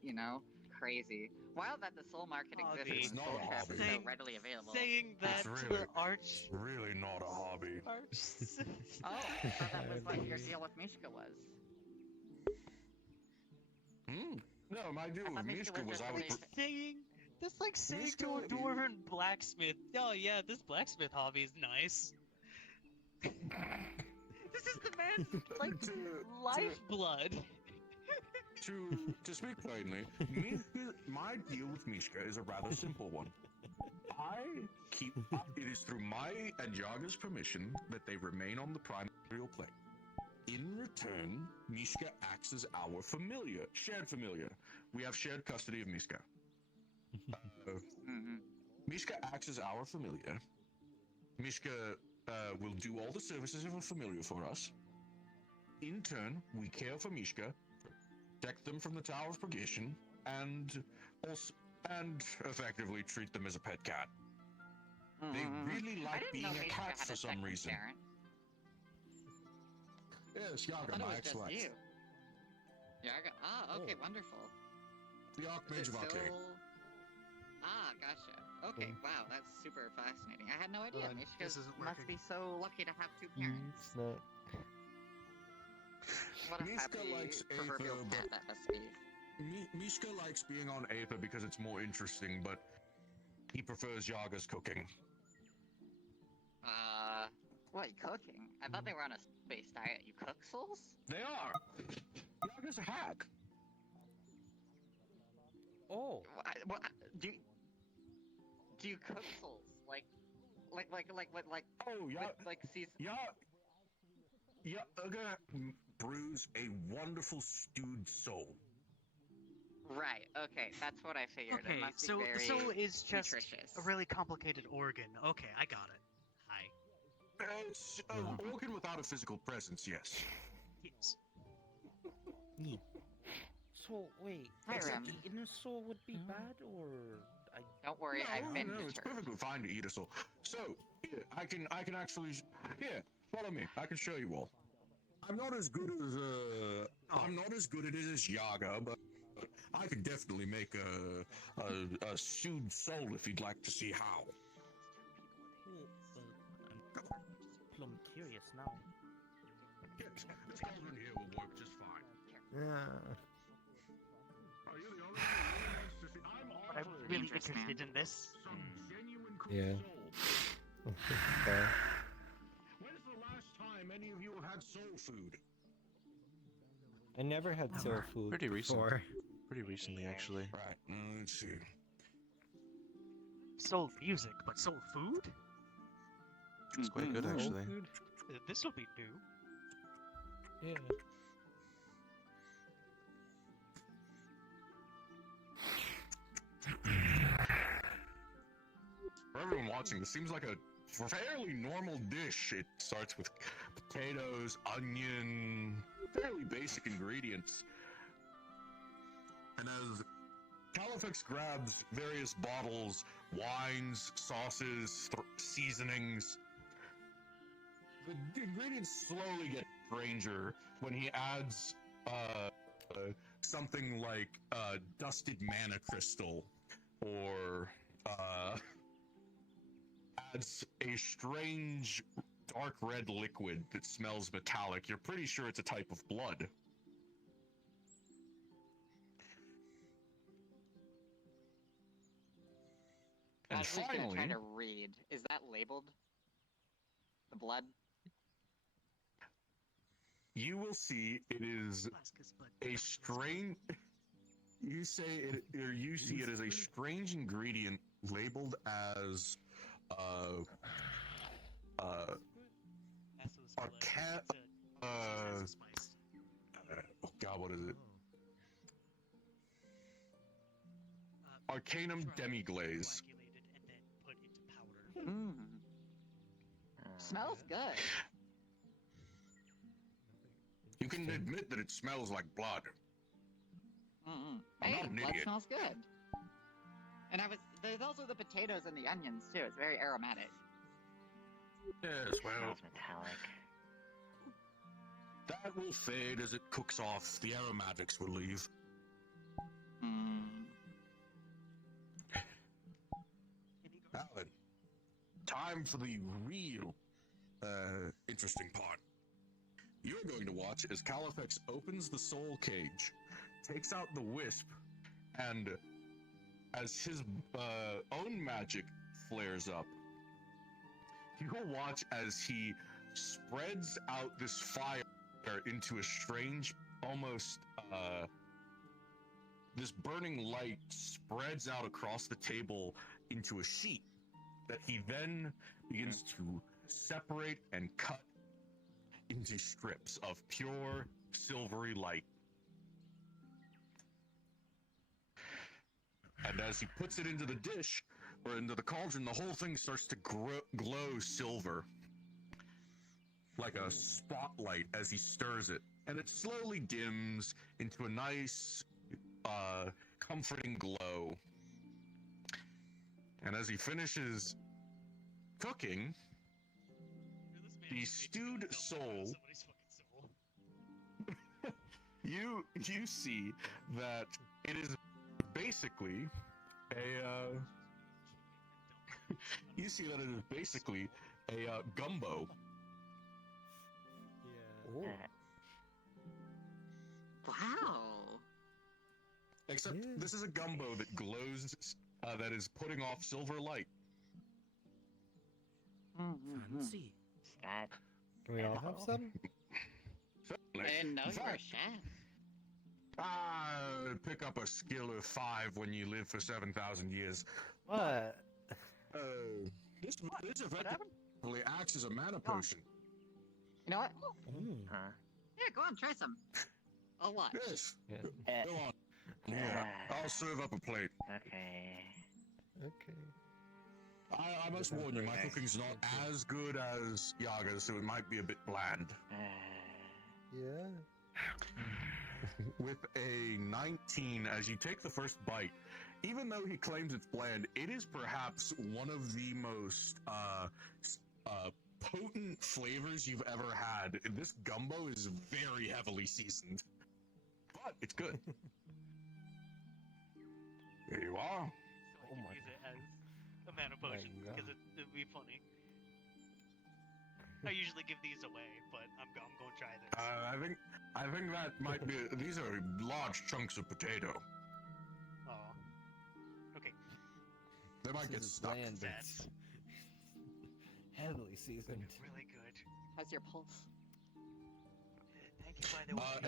Crazy. Wild that the soul market exists It's and not soul a traps hobby. is so readily available. Saying that to the arch... It's really not a hobby. Oh, I thought that was what your deal with Mishka was. No, my deal with Mishka was I would. That's like saying to a dwarven blacksmith, "Oh yeah, this blacksmith hobby is nice." This is the man's like lifeblood. To speak plainly, my deal with Mishka is a rather simple one. It is through my and Yaga's permission that they remain on the primordial plane. In return, Mishka acts as our familiar, shared familiar. We have shared custody of Mishka. Mishka acts as our familiar. Mishka will do all the services of a familiar for us. In turn, we care for Mishka, protect them from the Tower of Purgation, and effectively treat them as a pet cat. They really like being a cat for some reason. Yes, Yaga, my ex-wife. Yaga? Ah, okay, wonderful. The Archmage of Arcade. Ah, gotcha. Okay, wow, that's super fascinating. I had no idea. Mishka must be so lucky to have two parents. It's not. What a Mishka happy likes proverbial Aether, cat that must be. Mishka likes being on Aether because it's more interesting, but he prefers Yaga's cooking. What, cooking? I thought they were on a space diet. You cook souls? They are! Yaga's a hack. Oh. What, do you cook souls? Like, oh, yeah. Like season? Yaga brews a wonderful stewed soul. Right, okay, that's what I figured. Okay, it must so be very the soul is just nutritious. a really complicated organ. Okay, I got it. Hi. It's an organ without a physical presence, yes. Yes. So, wait, eating a soul would be bad, or... Don't worry, I've been No, it's perfectly fine to eat a soul. So, here, I can actually... Here, follow me. I can show you all. I'm not as good as, I'm not as good at it as Yaga, but I could definitely make a stewed soul if you'd like to see how. I'm plumb curious now. Yes, this cauldron here will work just fine. Yeah. Are you the only one who wants to see? I'm really interested in this. Yeah. When's the last time any of you have had soul food? I never had soul food Pretty before. Pretty recently, actually. Right, let's see. Soul music, but soul food? It's quite good, actually. This will be new. Yeah. For everyone watching, this seems like a fairly normal dish. It starts with potatoes, onion, fairly basic ingredients. And as Califex grabs various bottles, wines, sauces, seasonings, the ingredients slowly get stranger when he adds something like dusted mana crystal, or adds a strange dark red liquid that smells metallic. You're pretty sure it's a type of blood. And I was gonna finally, try to read. Is that labeled? The blood? you will see it is a strange. You say it, or you see it as a strange ingredient labeled as oh god, what is it? Arcanum Demiglaze. Smells good. You can admit that it smells like blood. I'm not an blood idiot. smells good. And there's also the potatoes and the onions too. It's very aromatic. Yes, well, Smells metallic. that will fade as it cooks off. The aromatics will leave. Now then, time for the real interesting part. You're going to watch as Califex opens the soul cage takes out the wisp, and as his own magic flares up, you will watch as he spreads out this fire into a strange, almost this burning light spreads out across the table into a sheet that he then begins to separate and cut into strips of pure silvery light. And as he puts it into the dish, or into the cauldron, the whole thing starts to glow silver. Like a spotlight as he stirs it. And it slowly dims into a nice, comforting glow. And as he finishes cooking, the stewed soul, you see that it is basically a gumbo. Yeah. Wow. Except this is a gumbo that glows, that is putting off silver light. Fancy. Can we all have some? I didn't know you were a chef. Pick up a skill of 5 when you live for 7,000 years. What? This effectively acts as a mana potion. You know what? Yeah, go on, try some. I'll watch. Yes. Go on. Yeah, I'll serve up a plate. Okay. I must warn you, my cooking's not as good as Yaga's, so it might be a bit bland. Yeah. With a 19, as you take the first bite, even though he claims it's bland, it is perhaps one of the most potent flavors you've ever had. This gumbo is very heavily seasoned, but it's good. Here you are. So I can use it as a mana potion because it'd be funny. I usually give these away, but I'm going to try this. I think that might be. These are large chunks of potato. Oh. Okay. They might get stuck. Heavily seasoned. Really good. How's your pulse? Thank you, by the way.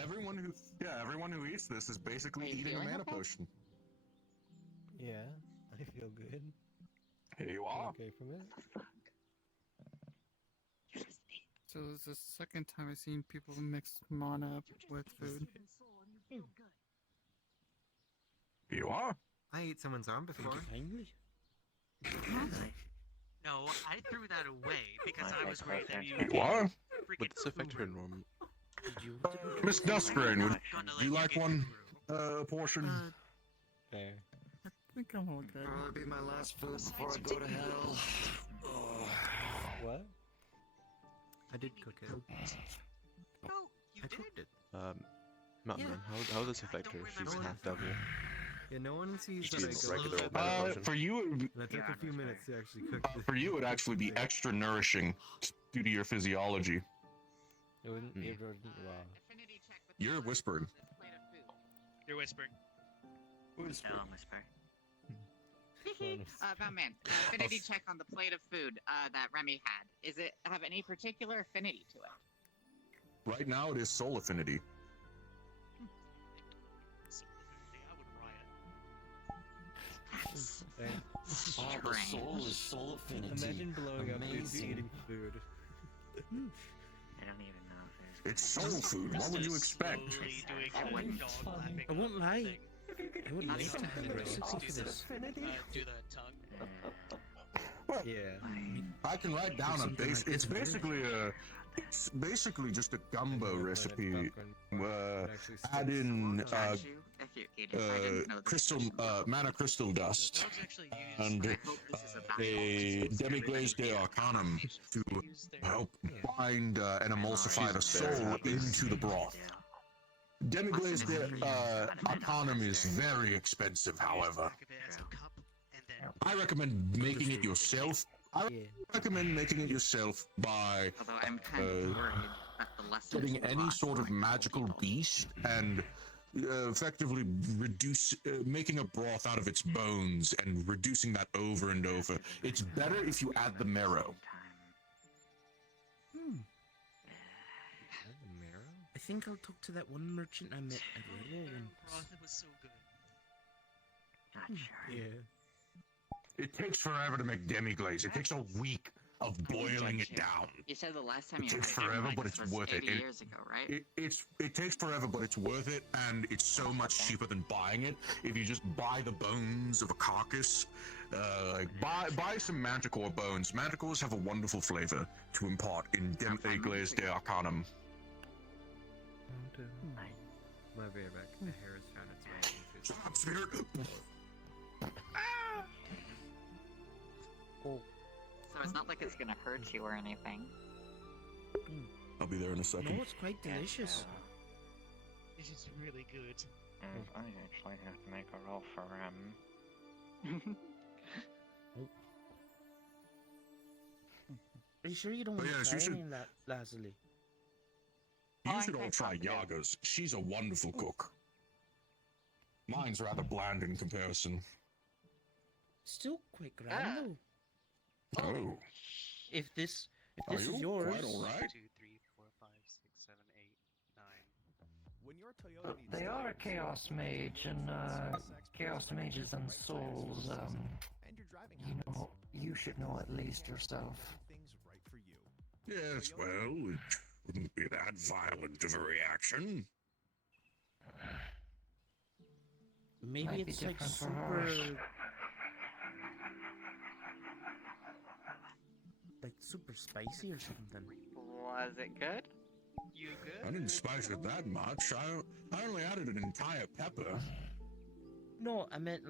Everyone who eats this is basically eating a mana potion. Yeah, I feel good. Here you are. Okay from it. So this is the second time I've seen people mix mana up with food. Here you are. I ate someone's arm before. No, I threw that away because I was worried that you Here you are. Would this affect her normal? Miss Dustgrain, would you like one portion? Fair. I think I'm all good. That'll be my last food before I go to hell. What? I did cook it. Oh, you I cooked it. Mountain Man, how will this affect her? She's half devil. Yeah, no one sees that She's I regular go. old mana potion. For you, And I took a few minutes to actually cook it. for you, it would actually be extra nourishing due to your physiology. It wouldn't. It wouldn't. Wow. You're whispering. You're whispering. No, I'm whispering. Batman, affinity check on the plate of food that Remy had. Is it have any particular affinity to it? Right now, it is soul affinity. The soul is soul affinity. Imagine blowing up dudes eating food. I don't even know if there's. It's soul food. What would you expect? I wouldn't lie. I would like to have a recipe for this. Do the tongue. Yeah. I can write down a base. It's basically just a gumbo recipe. Add in crystal mana crystal dust and a demi-glazed de arcanum to help bind and emulsify the soul into the broth. Demi-glazed arcanum is very expensive, however. I recommend making it yourself. I recommend making it yourself by Although I'm kind of worried that the lesser getting any sort of magical beast and effectively making a broth out of its bones and reducing that over and over. It's better if you add the marrow. I think I'll talk to that one merchant I met at Red Broth was so good. Not sure. Yeah. It takes forever to make demi-glaze. It takes a week of boiling it down. You said the last time It you takes had forever, like but this it's was worth 80 it. years ago, right? It takes forever, but it's worth it, and it's so much cheaper than buying it. If you just buy the bones of a carcass, buy some manticore bones. Manticores have a wonderful flavor to impart in demi-glaze de arcanum. My bareback, the hair has found its way into Stop, spirit! Oh. So it's not like it's gonna hurt you or anything. I'll be there in a second. No, it's quite delicious. This is really good. I actually have to make a roll for Are you sure you don't But want yes, to you try should- any of that, Lazuli? You should all try Yaga's. She's a wonderful cook. Mine's rather bland in comparison. Still quite grand though. Oh. If this Are is you? yours. Quite all right. 2, 3, 4, 5, 6, 7, 8, 9. When your Toyota needs They are a tires, chaos mage, and chaos mages and souls, and your driving you should know at least yourself. things right for you. Yes, well, it wouldn't be that violent of a reaction. Maybe Might be it's like different for super, hers. like super spicy or something. Was it good? You I good? didn't spice it that much. I only added an entire pepper. No, I meant